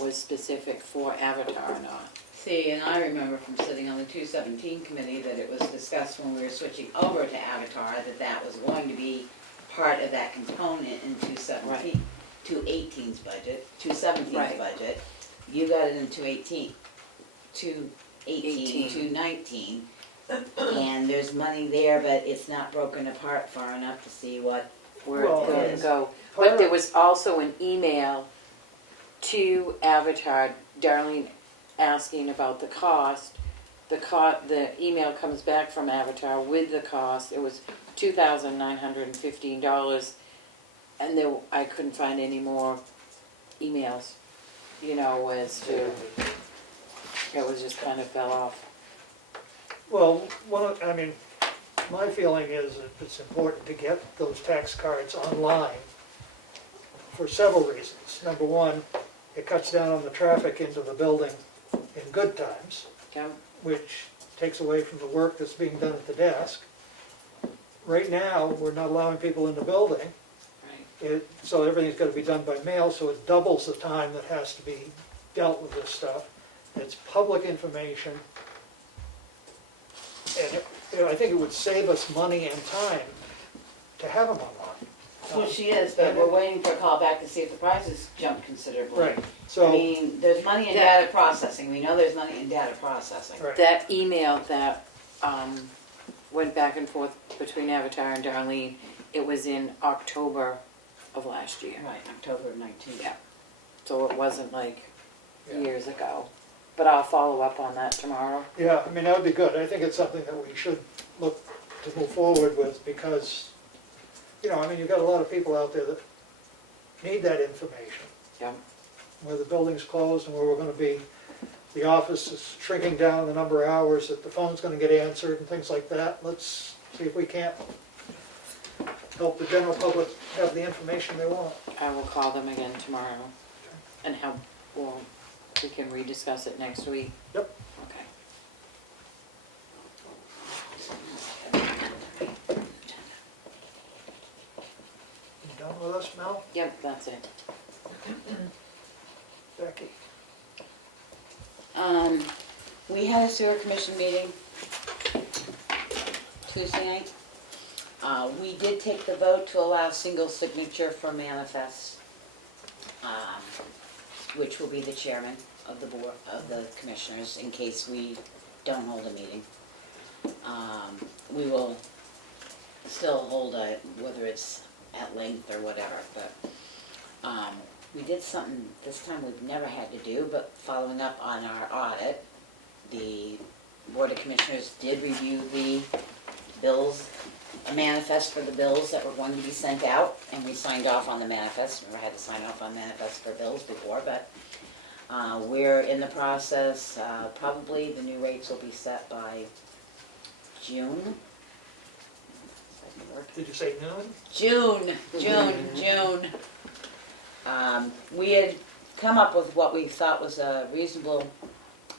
was specific for Avatar or not. See, and I remember from sitting on the 217 committee that it was discussed when we were switching over to Avatar that was going to be part of that component in 217, 218's budget, 217's Right. budget. You got it in 218, 18. 219, and there's money there, but it's not broken apart far enough to see what. Where Well, it's going to it's go. part But there of- was also an email to Avatar, Darlene asking about the cost. The email comes back from Avatar with the cost. It was $2,915, and there, I couldn't find any more emails, as to, it was just kind of fell off. Well, my feeling is that it's important to get those tax cards online for several reasons. Number one, it cuts down on the traffic into the building in good times, Okay? which takes away from the work that's being done at the desk. Right now, we're not allowing people in the building, Right. so everything's gotta be done by mail, so it doubles the time that has to be dealt with this stuff. It's public information. And I think it would save us money and time to have them online. Well, she is, but we're waiting for a call back to see if the prices jump considerably. Right, I so, mean, there's money in data processing, we know there's money in data processing. right, That email that went back and forth between Avatar and Darlene, it was in October of last year. Right, October of 19. Yeah. So it wasn't like Yeah. years ago. But I'll follow up on that tomorrow. yeah, that would be good. I think it's something that we should look to move forward with because, you've got a lot of people out there that need that information. Yeah. Where the building's closed and where we're gonna be, the office is shrinking down the number of hours that the phone's gonna get answered and things like that. Let's see if we can't help the general public have the information they want. I will call them again tomorrow and we can rediscuss it next week. Yep. Okay. You done with us, Mel? Yep, that's it. Becky? We had a sewer commission meeting Tuesday night. We did take the vote to allow single signature for manifests, which will be the chairman of the board, of the commissioners, in case we don't hold a meeting. We will still hold whether it's at length or whatever, but, we did something this time we've never had to do, but following up on our audit, the Board of Commissioners did review the bills a manifest for the bills that were going to be sent out, and we signed off on the manifest. Never had to sign off on manifests for bills before, but we're in the process. Probably the new rates will be set by June. Did you say noon? June. We had come up with what we thought was a reasonable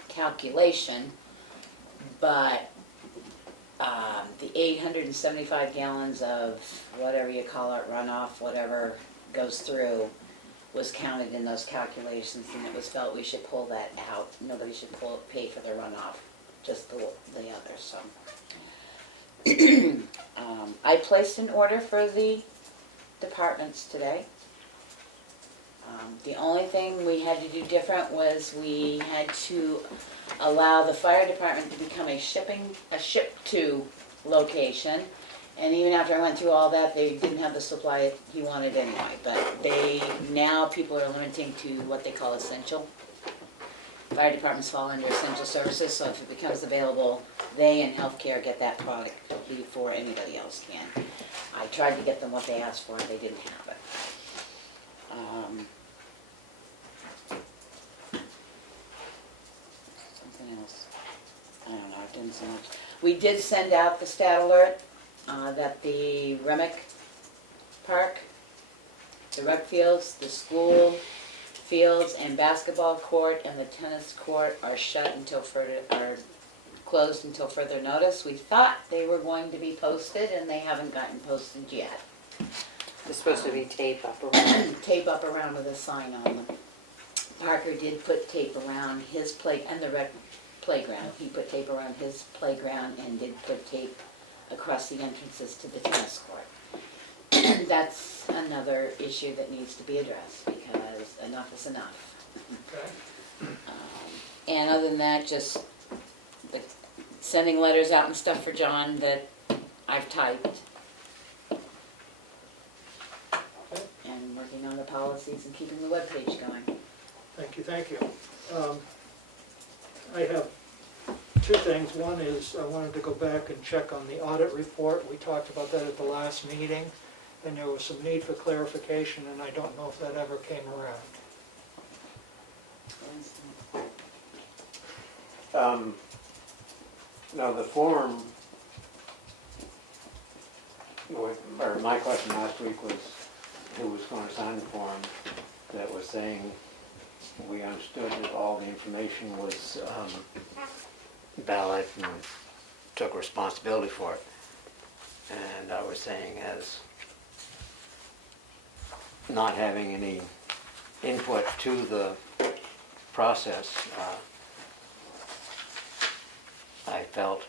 calculation, but the 875 gallons of whatever you call it, runoff, whatever goes through, was counted in those calculations, and it was felt we should pull that out. Nobody should pay for the runoff, just the others, so. I placed an order for the departments today. The only thing we had to do different was we had to allow the fire department to become a ship-to location. And even after I went through all that, they didn't have the supply he wanted anyway. But now people are limiting to what they call essential. Fire departments fall under essential services, so if it becomes available, they and healthcare get that product before anybody else can. I tried to get them what they asked for, they didn't have it. Something else. I don't know, I've done so much. We did send out the stat alert that the Remick Park, the rec fields, the school fields and basketball court and the tennis court are closed until further notice. We thought they were going to be posted, and they haven't gotten posted yet. There's supposed to be tape up around. Tape up around with a sign on them. Parker did put tape around his and the rec playground. He put tape around his playground and did put tape across the entrances to the tennis court. That's another issue that needs to be addressed, because enough is enough. Okay. And other than that, just sending letters out and stuff for John that I've typed. And working on the policies and keeping the webpage going. Thank you. I have two things. One is I wanted to go back and check on the audit report. We talked about that at the last meeting, and there was some need for clarification, and I don't know if that ever came around. No, the form, or my question last week was who was going to sign the form that was saying we understood that all the information was valid and took responsibility for it. And I was saying, as not having any input to the process, I felt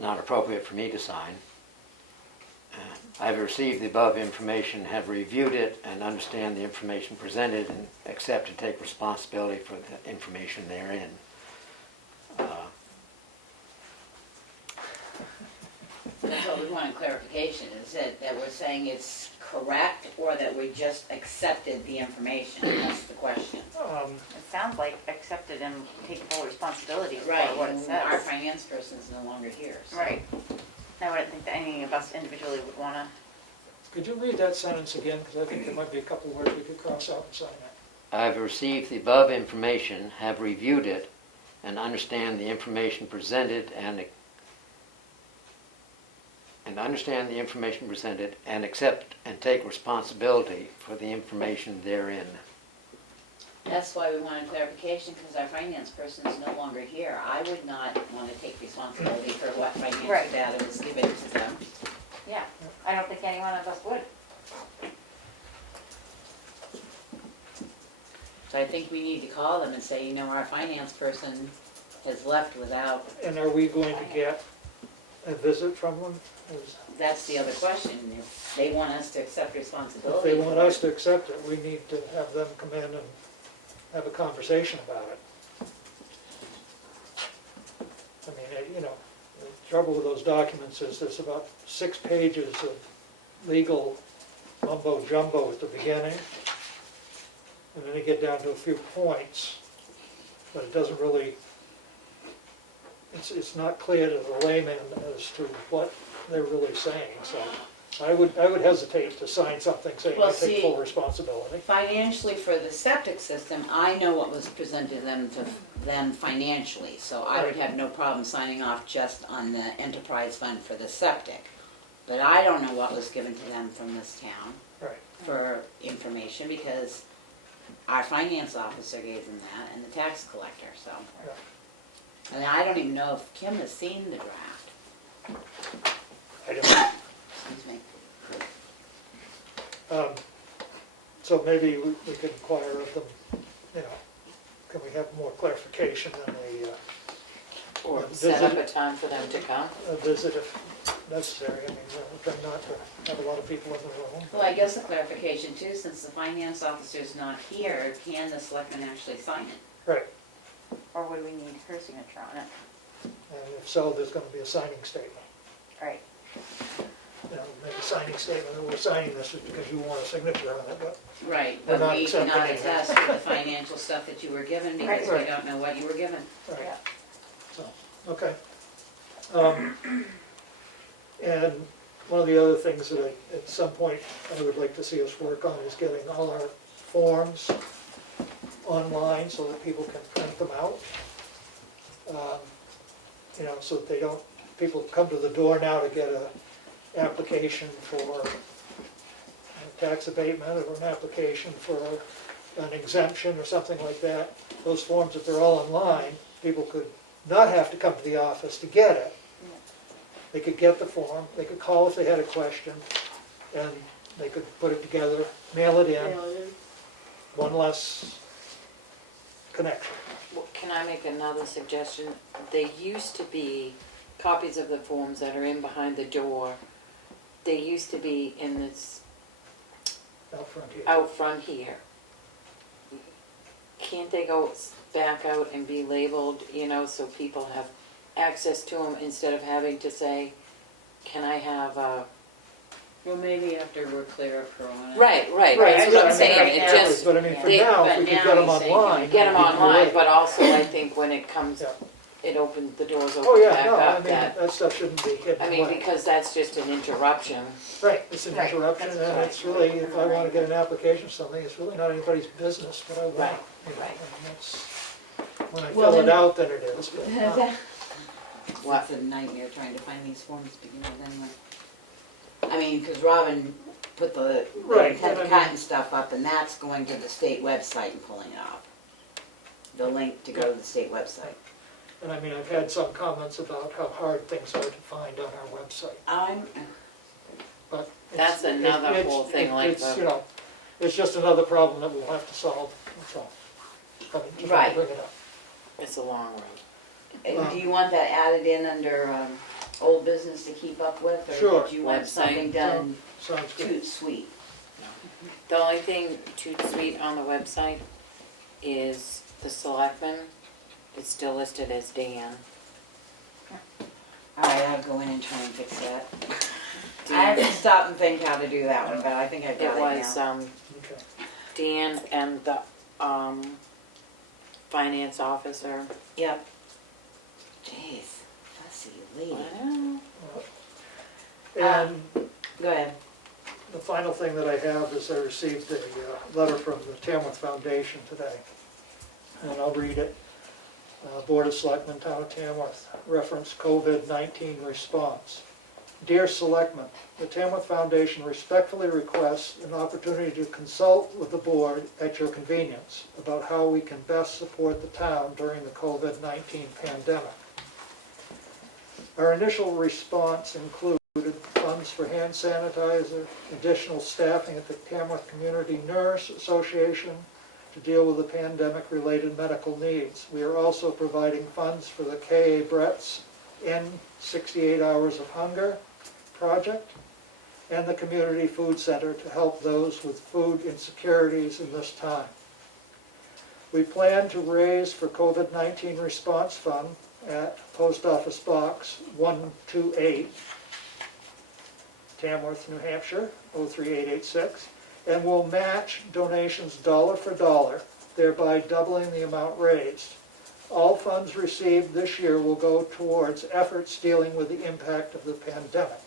not appropriate for me to sign. I've received the above information, have reviewed it, and understand the information presented, and accept and take responsibility for the information therein. That's what we wanted clarification, is that we're saying it's correct, or that we just accepted the information? That's the question. It sounds like accepted and take full responsibility for Right, what it and says. our finance person is no longer here, so. Right. I wouldn't think that any of us individually would want to. Could you read that sentence again? Because I think there might be a couple of words we could cross out and sign it. I've received the above information, have reviewed it, and understand the information presented and accept and take responsibility for the information therein. That's why we wanted clarification, because our finance person is no longer here. I would not want to take responsibility for what financial Right. data was given to them. Yeah, I don't think any one of us would. So I think we need to call them and say, our finance person has left without. And are we going to get a visit from them? That's the other question. If they want us to accept If responsibility. they want us to accept it, we need to have them come in and have a conversation about it. I mean, the trouble with those documents is there's about 6 pages of legal mumbo jumbo at the beginning, and then you get down to a few points, but it doesn't really it's not clear to the layman as to what they're really saying, so I would hesitate to sign something saying Well, I take see- full responsibility. Financially, for the septic system, I know what was presented to them financially, so I would Right. have no problem signing off just on the enterprise fund for the septic. But I don't know what was given to them from this town Right, for information, because our finance officer gave them that, and the tax collector, so. yeah. And I don't even know if Kim has seen the draft, I don't, excuse me. so maybe we could inquire of them, you know, can we have more clarification on Or Visit. set up a time for them to come. a visit if necessary? I mean, try not to have a lot of people in the room. Well, I guess the clarification too, since the finance officer's not here, can the selectmen actually sign it? Right, Or would we need her signature on it? and if so, there's gonna be a signing statement. Right. You know, make a signing statement, that we're signing this because you want a signature on it, but Right, We're but not we do not accepting it. attest to the financial stuff that you were given, because we Right. don't know what you were given. Right, Yeah. so, okay. And one of the other things that at some point I would like to see us work on is getting all our forms online so that people can print them out. You know, so that they don't, people come to the door now to get a application for a tax abatement or an application for an exemption or something like that. Those forms, if they're all online, people could not have to come to the office to get it. They could get the form, they could call if they had a question, and they could put it together, mail it in, one less connection. Well, can I make another suggestion? There used to be copies of the forms that are in behind the door. They used to be in this Out front here. out front here. Can't they go back out and be labeled, you know, so people have access to them instead of having to say, can I have a... Well, maybe after we're clear of Corona. Right, Right, that's what I'm I mean, saying, right it now- just, But I mean, for they- now, if but we could now get them he's saying online. get them it'd be online, great. but also I think when it comes, Yeah. it opens, the doors Oh, open yeah, back no, I up, mean, that, that stuff shouldn't be hidden I mean, away. because that's just an interruption. Right, it's an Right, interruption, that's and right. it's really, if I want to get an application for something, it's really not anybody's business, but I want. Right, you know, right. and that's, when I Well, fill it then- out, then it is, but What? It's a nightmare trying to find these forms to begin with anyway. I mean, because Robin put the Right, cut and I mean- and stuff up, and that's going to the state website and pulling it up. The link to go to the state website. And I mean, I've had some comments about how hard things are to find on our website, but. it's- That's another it's- whole thing, like It's, the- you know, it's just another problem that we'll have to solve, that's all. But I just wanted to Right. bring it up. It's a long road. Do you want that added in under old business to keep up with? Sure. Or did you want Website. something done Sounds good. toot sweet? The only thing too sweet on the website is the selectmen, it's still listed as Dan. Alright, I'll go in and try and fix that. I have to stop and think how to do that one, but I think I've It got it was, now. Okay. Dan and the, finance officer. Yep. Jeez, fussy lady. Wow. And Go ahead. the final thing that I have is I received a letter from the Tamworth Foundation today, and I'll read it. Board of Selectmen, Town of Tamworth, reference COVID-19 response. Dear Selectmen, the Tamworth Foundation respectfully requests an opportunity to consult with the board at your convenience about how we can best support the town during the COVID-19 pandemic. Our initial response included funds for hand sanitizer, additional staffing at the Tamworth Community Nurse Association to deal with the pandemic-related medical needs. We are also providing funds for the K.A. Brett's End 68 Hours of Hunger project and the Community Food Center to help those with food insecurities in this time. We plan to raise for COVID-19 Response Fund at Post Office Box 128, Tamworth, New Hampshire, 03886, and will match donations dollar for dollar, thereby doubling the amount raised. all funds received this year will go towards efforts dealing with the impact of the pandemic.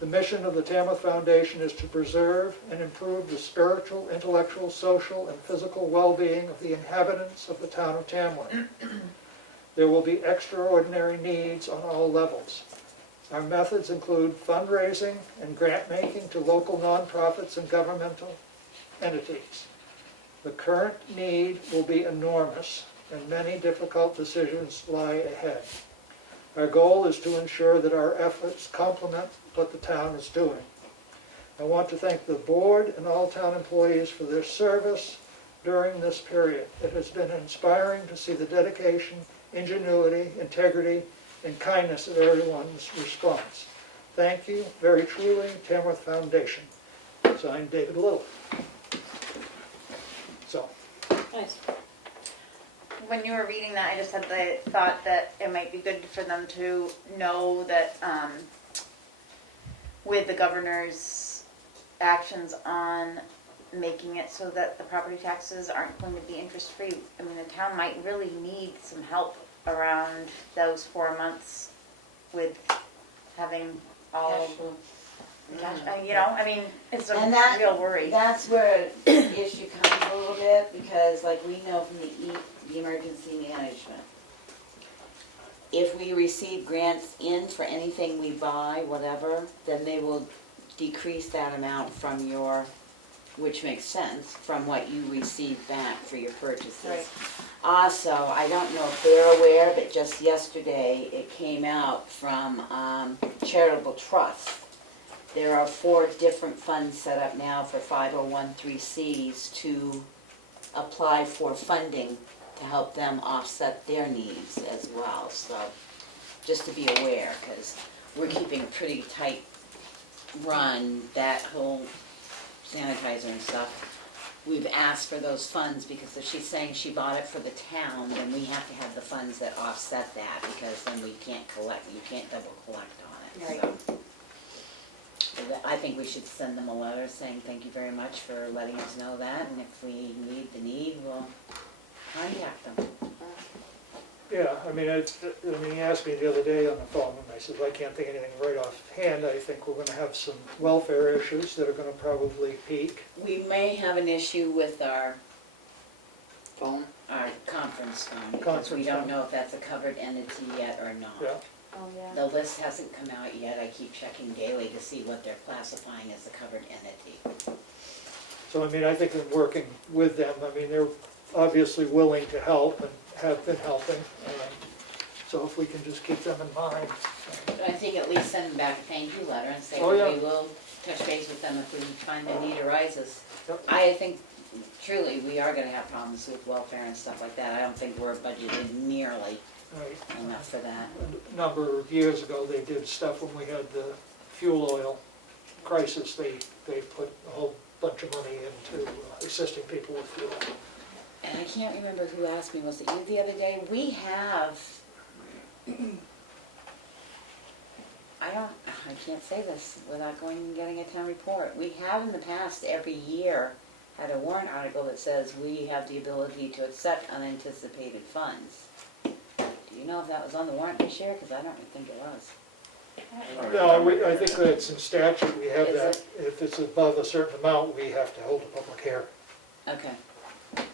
The mission of the Tamworth Foundation is to preserve and improve the spiritual, intellectual, social, and physical well-being of the inhabitants of the town of Tamworth. There will be extraordinary needs on all levels. Our methods include fundraising and grant-making to local nonprofits and governmental entities. The current need will be enormous, and many difficult decisions lie ahead. Our goal is to ensure that our efforts complement what the town is doing. I want to thank the board and all town employees for their service during this period. It has been inspiring to see the dedication, ingenuity, integrity, and kindness of everyone's response. Thank you, very truly, Tamworth Foundation. Signed, David Little. So, Nice. When you were reading that, I just had the thought that it might be good for them to know that with the governor's actions on making it so that the property taxes aren't going to be interest-free, I mean, the town might really need some help around those 4 months with having all Cash of flow. the cash, you know, I mean, it's a And that- real worry. That's where the issue comes a little bit, because like we know from the emergency management, if we receive grants in for anything we buy, whatever, then they will decrease that amount from your, which makes sense, from what you receive back for your purchases. Right. Also, I don't know if they're aware, but just yesterday, it came out from charitable trusts. There are 4 different funds set up now for 501(c)(3)s to apply for funding to help them offset their needs as well. So just to be aware, because we're keeping a pretty tight run, that whole sanitizer and stuff. We've asked for those funds because if she's saying she bought it for the town, then we have to have the funds that offset that, because then we can't collect, you can't double collect on it. Right. So I think we should send them a letter saying thank you very much for letting us know that, and if we need the need, we'll contact them. yeah, I mean, he asked me the other day on the phone, and I said, I can't think of anything right offhand. I think we're gonna have some welfare issues that are gonna probably peak. We may have an issue with our Phone. conference phone, because Conference we don't phone. know if that's a covered entity yet or not. Yeah, Oh, yeah. The list hasn't come out yet. I keep checking daily to see what they're classifying as a covered entity. so I mean, I think in working with them, I mean, they're obviously willing to help and have been helping. So if we can just keep them in mind. But I think at least send them back a thank you letter and say Oh, that yeah. we will touch base with them if we find the need arises. Yep. I think truly we are gonna have problems with welfare and stuff like that. I don't think we're budgeted nearly Right. enough for that. A number of years ago, they did stuff when we had the fuel oil crisis. They put a whole bunch of money into assisting people with fuel. And I can't remember who asked me, was it you the other day? We have, I can't say this without going and getting a town report. We have in the past, every year, had a warrant article that says we have the ability to accept unanticipated funds. Do you know if that was on the warrant this year? Because I don't think it was. No, I think that's in statute, we have Is that. If it's above a certain amount, we have to hold a public hearing. Okay.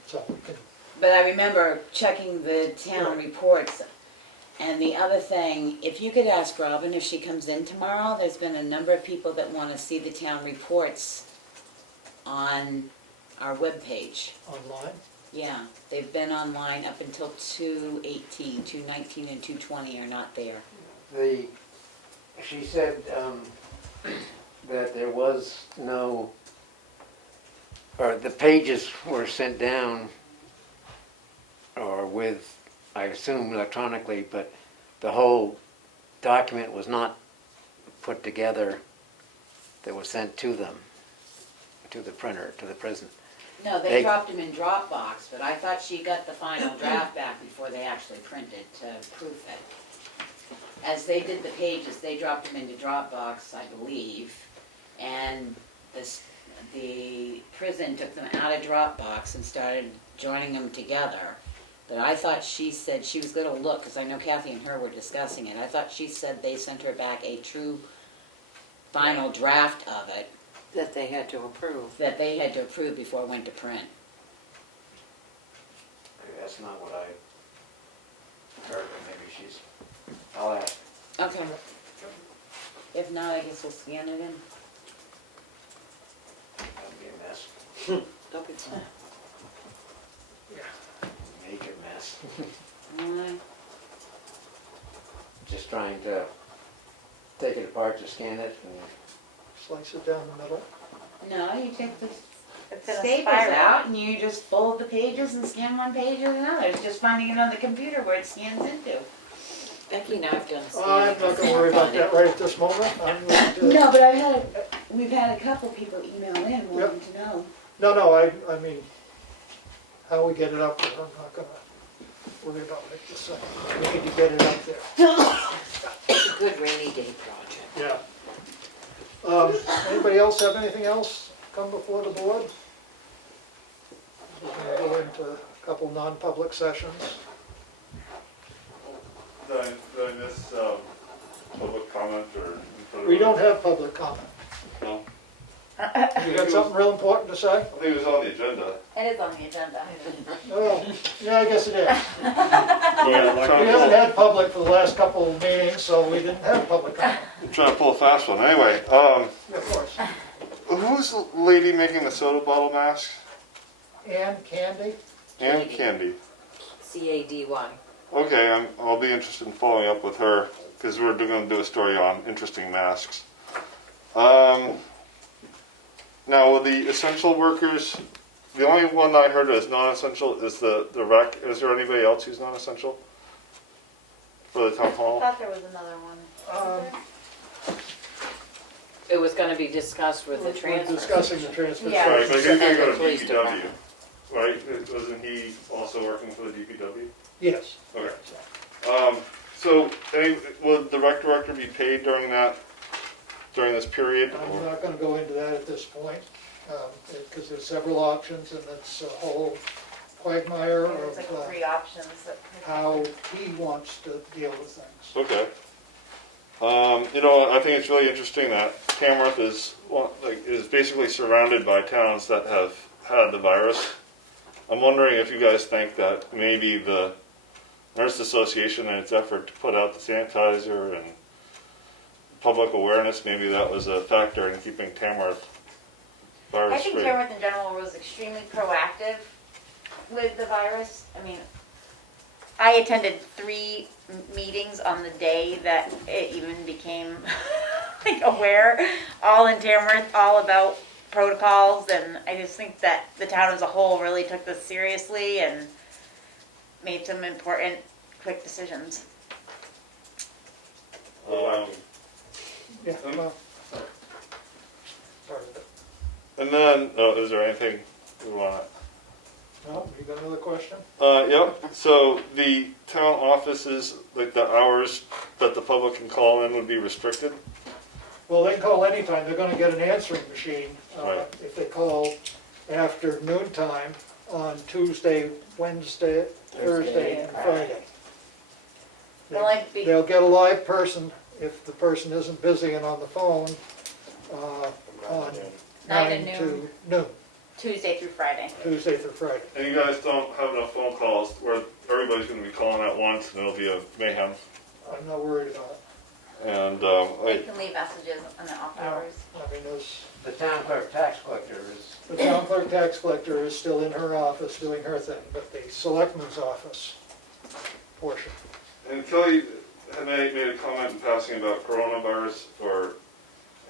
So we can, But I remember checking the town reports. And the other thing, if you could ask Robin if she comes in tomorrow, there's been a number of people that want to see the town reports on our webpage. online. Yeah, they've been online up until 2/18, 2/19 and 2/20 are not there. She said that there was no, or the pages were sent down, or with, I assume electronically, but the whole document was not put together that was sent to them, to the printer, to the prison. No, they They- dropped them in Dropbox, but I thought she got the final draft back before they actually printed to proof it. As they did the pages, they dropped them into Dropbox, I believe, and the prison took them out of Dropbox and started joining them together. But I thought she said she was gonna look, because I know Kathy and her were discussing it. I thought she said they sent her back a true final draft of it That they had to approve. that they had to approve before it went to print. Maybe that's not what I heard, but maybe she's, I'll ask. Okay. If not, I guess we'll scan it in. That'd be a mess, Don't be sad. major mess. Alright. Just trying to take it apart, to scan it, and Slice it down the middle. No, you take the It's in a staples spiral. out and you just fold the pages and scan one page and another. It's just finding it on the computer where it scans into. Becky and I have done the I'm not gonna worry about that right at this moment. I'm going to. No, but we've had a couple people email in wanting to know. No, I mean, how we get it up there, I'm not gonna worry about it this second. We need to get it up there. It's a good rainy day project. Yeah. Anybody else have anything else come before the board? We're gonna go into a couple non-public sessions. Did I miss public comment or? We don't have public comment. No, You got something real important to say? I think it was on the agenda. It is on the agenda. Oh, yeah, I guess it is. Yeah, We haven't had public for the last couple of meetings, so we didn't have public comment. I'm trying to pull a fast one. Anyway, Yeah, of course. who's the lady making the soda bottle masks? And Candy? And Candy. CADY. Okay, I'll be interested in following up with her because we're going to do a story on interesting masks. Now, will the essential workers? The only one I heard is non-essential is the rec. Is there anybody else who's non-essential for the town I hall? thought there was another one. It was gonna be discussed with the We're transfer. discussing the transfer. Yeah. Right, but he's going to go to Police DPW, department. right? Wasn't he also working for the DPW? Yes. Okay. So, will the rec director be paid during this period? I'm not gonna go into that at this point, because there's several options, and it's a whole quagmire There's of like 3 options that. how he wants to deal with things. Okay. I think it's really interesting that Tamworth is basically surrounded by towns that have had the virus. I'm wondering if you guys think that maybe the Nurse Association, in its effort to put out the sanitizer and public awareness, maybe that was a factor in keeping Tamworth I virus think free. Tamworth in general was extremely proactive with the virus. I mean, I attended 3 meetings on the day that it even became like aware, all in Tamworth, all about protocols, and I just think that the town as a whole really took this seriously and made some important, quick decisions. Yeah, well, part of it. And then, is there anything we want to? No, you got another question? Yep. So the town offices, like the hours that the public can call in, would be restricted. Well, they can call anytime, they're gonna get an answering machine, Right. if they call after noon time on Tuesday, Wednesday, Thursday, and Friday. They'll like be- They'll get a live person if the person isn't busy and on the phone, on 9 to noon, Tuesday through Friday. Tuesday through Friday. And you guys don't have enough phone calls where everybody's going to be calling at once, and it'll be a mayhem. I'm not worried about it. And They can leave messages in the off hours. I mean, there's, The town clerk tax collector is, the town clerk tax collector is still in her office doing her thing, but the selectman's office portion. and Kelly had made a comment in passing about coronavirus or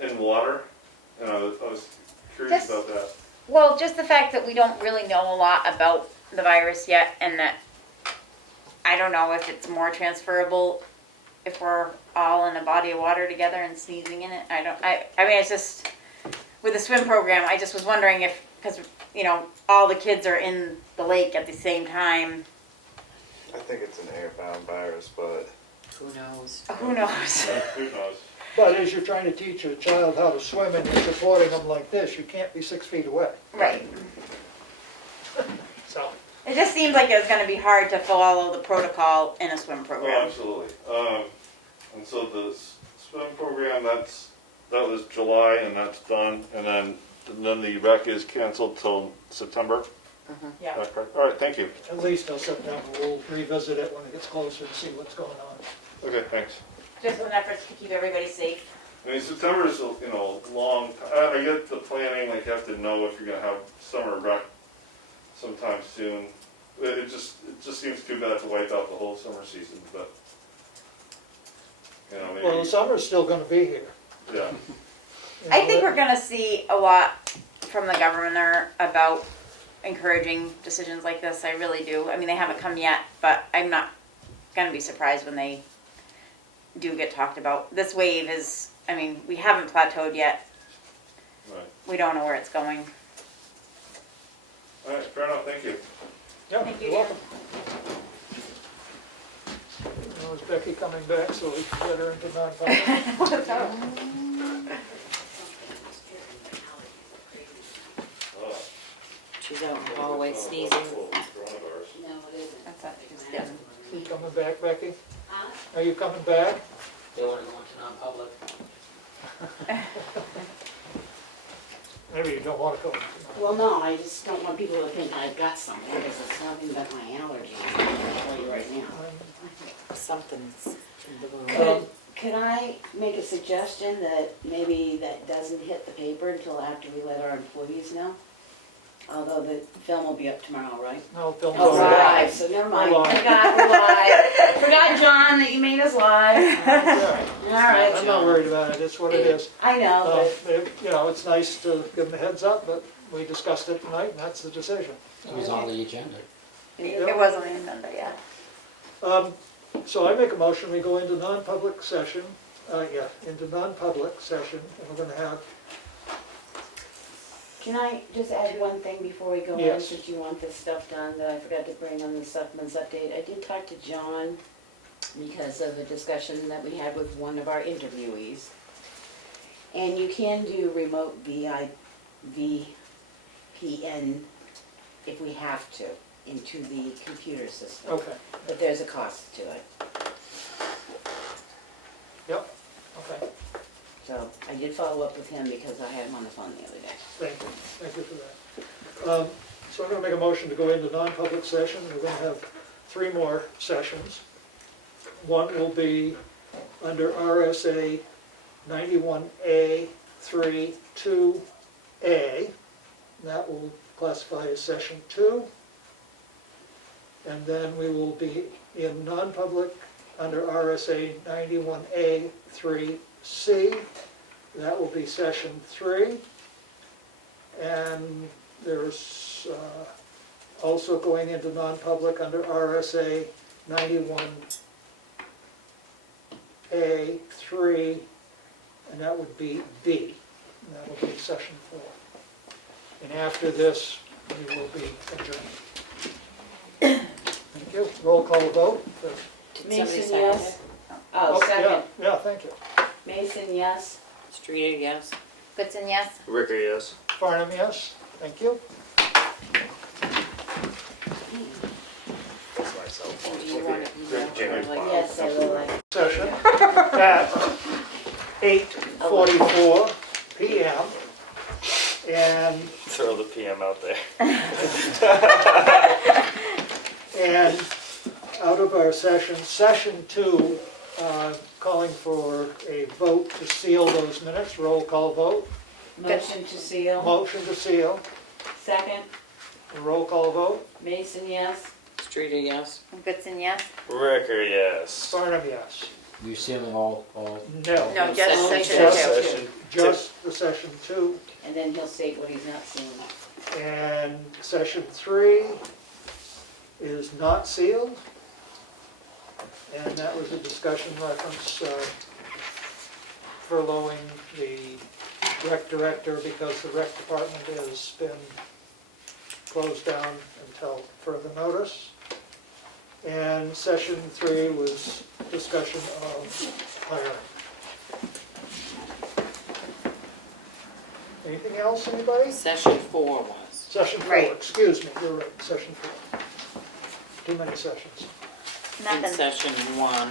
in water, and I was curious Just- about that. Well, just the fact that we don't really know a lot about the virus yet, and that I don't know if it's more transferable if we're all in a body of water together and sneezing in it. I mean, it's just, with the swim program, I just was wondering if, because, all the kids are in the lake at the same time, I think it's an airbound virus, but Who knows? who knows? Who knows? But as you're trying to teach a child how to swim and you're supporting them like this, you can't be 6 feet away. Right. So, It just seems like it was gonna be hard to follow the protocol in a swim Oh, program. absolutely. And so the swim program, that was July and that's done, and then the rec is canceled till September. Yeah. Is that correct? All right, thank you. At least till September, we'll revisit it when it gets closer and see what's going on. Okay, thanks. Just in efforts to keep everybody safe. I mean, September is, long. I get the planning, like you have to know if you're gonna have summer rec sometime soon. It just seems too bad to wipe out the whole summer season, but, maybe. Well, the summer's still gonna be here. Yeah, You I know, think that- we're gonna see a lot from the governor about encouraging decisions like this. I really do. I mean, they haven't come yet, but I'm not gonna be surprised when they do get talked about. This wave is, I mean, we haven't plateaued yet. right. We don't know where it's going. All right, fair enough, thank you. Yeah, Thank you, you're welcome. Now, is Becky coming back so we can get her into non-public? She's out in the hallway sneezing. No, it isn't. That's what she's getting. You coming back, Becky? Are you coming back? They want to go into non-public. Maybe you don't want to go. Well, no, I just don't want people to think I've got something, because it's nothing but my allergies. I'll tell you right now. Something's in the room. Could I make a suggestion that maybe that doesn't hit the paper until after we let our employees know? Although the film will be up tomorrow, right? No, Phil. Oh, we're live, so never mind. We're live. Forgot we're live. Forgot, John, that you made us live. Yeah, All right, I'm not John. worried about it, it's what it is. I know, but It's nice to give them a heads up, but we discussed it tonight and that's the decision. It was on the agenda. It was on the agenda, yeah. So I make a motion, we go into non-public session, into non-public session, and we're gonna have, can I just add one thing before we go in, Yes. since you want this stuff done, that I forgot to bring on the Selectmen's update? I did talk to John because of a discussion that we had with one of our interviewees. And you can do remote VPN if we have to, into the computer system. okay, But there's a cost to it. yep, okay, So I did follow up with him because I had him on the phone the other day. thank you for that. So I'm gonna make a motion to go into non-public session, we're gonna have 3 more sessions. One will be under RSA 91A 3(2)A, that will classify as session 2. And then we will be in non-public under RSA 91A 3(c), that will be session 3. And there's also going into non-public under RSA 91A 3, and that would be B, and that will be session 4. And after this, we will be adjourned. Thank you. Roll call vote. Did somebody Mason, second yes? it? Oh, second. Yeah, thank you. Mason, yes? Streeter, yes. Goodson, yes? Ricker, yes. Farnham, yes. Thank you. That's my cell phone. Do you want to email Jimmy her, like, Bob. Yes, I will. Session at 8:44 p.m. And Throw the PM out there. And out of our session 2, calling for a vote to seal those minutes, roll call vote. Motion to seal. Motion to seal, Second. a roll call vote. Mason, yes? Streeter, yes. Goodson, yes? Ricker, yes. Farnham, yes. You sealing all, No, No, just Only session just 2. Session just the session 2. And then he'll state what he's not seeing. And session 3 is not sealed. And that was a discussion reference furloughing the rec director because the rec department has been closed down until further notice. And session 3 was discussion of hiring. Anything else, anybody? Session 4 was. Session 4, Right. excuse me, you're right, session 4. too many sessions. In Nothing. session 1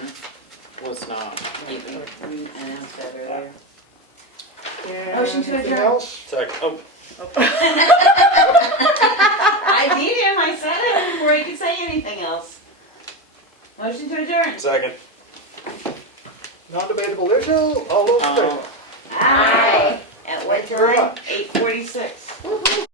was not even. We announced that earlier. Motion to Anything adjourn. else? Second. Oh, I beat him, I said it before he could say anything else. Motion to adjourn. second. Non-debatable issue, all those in favor?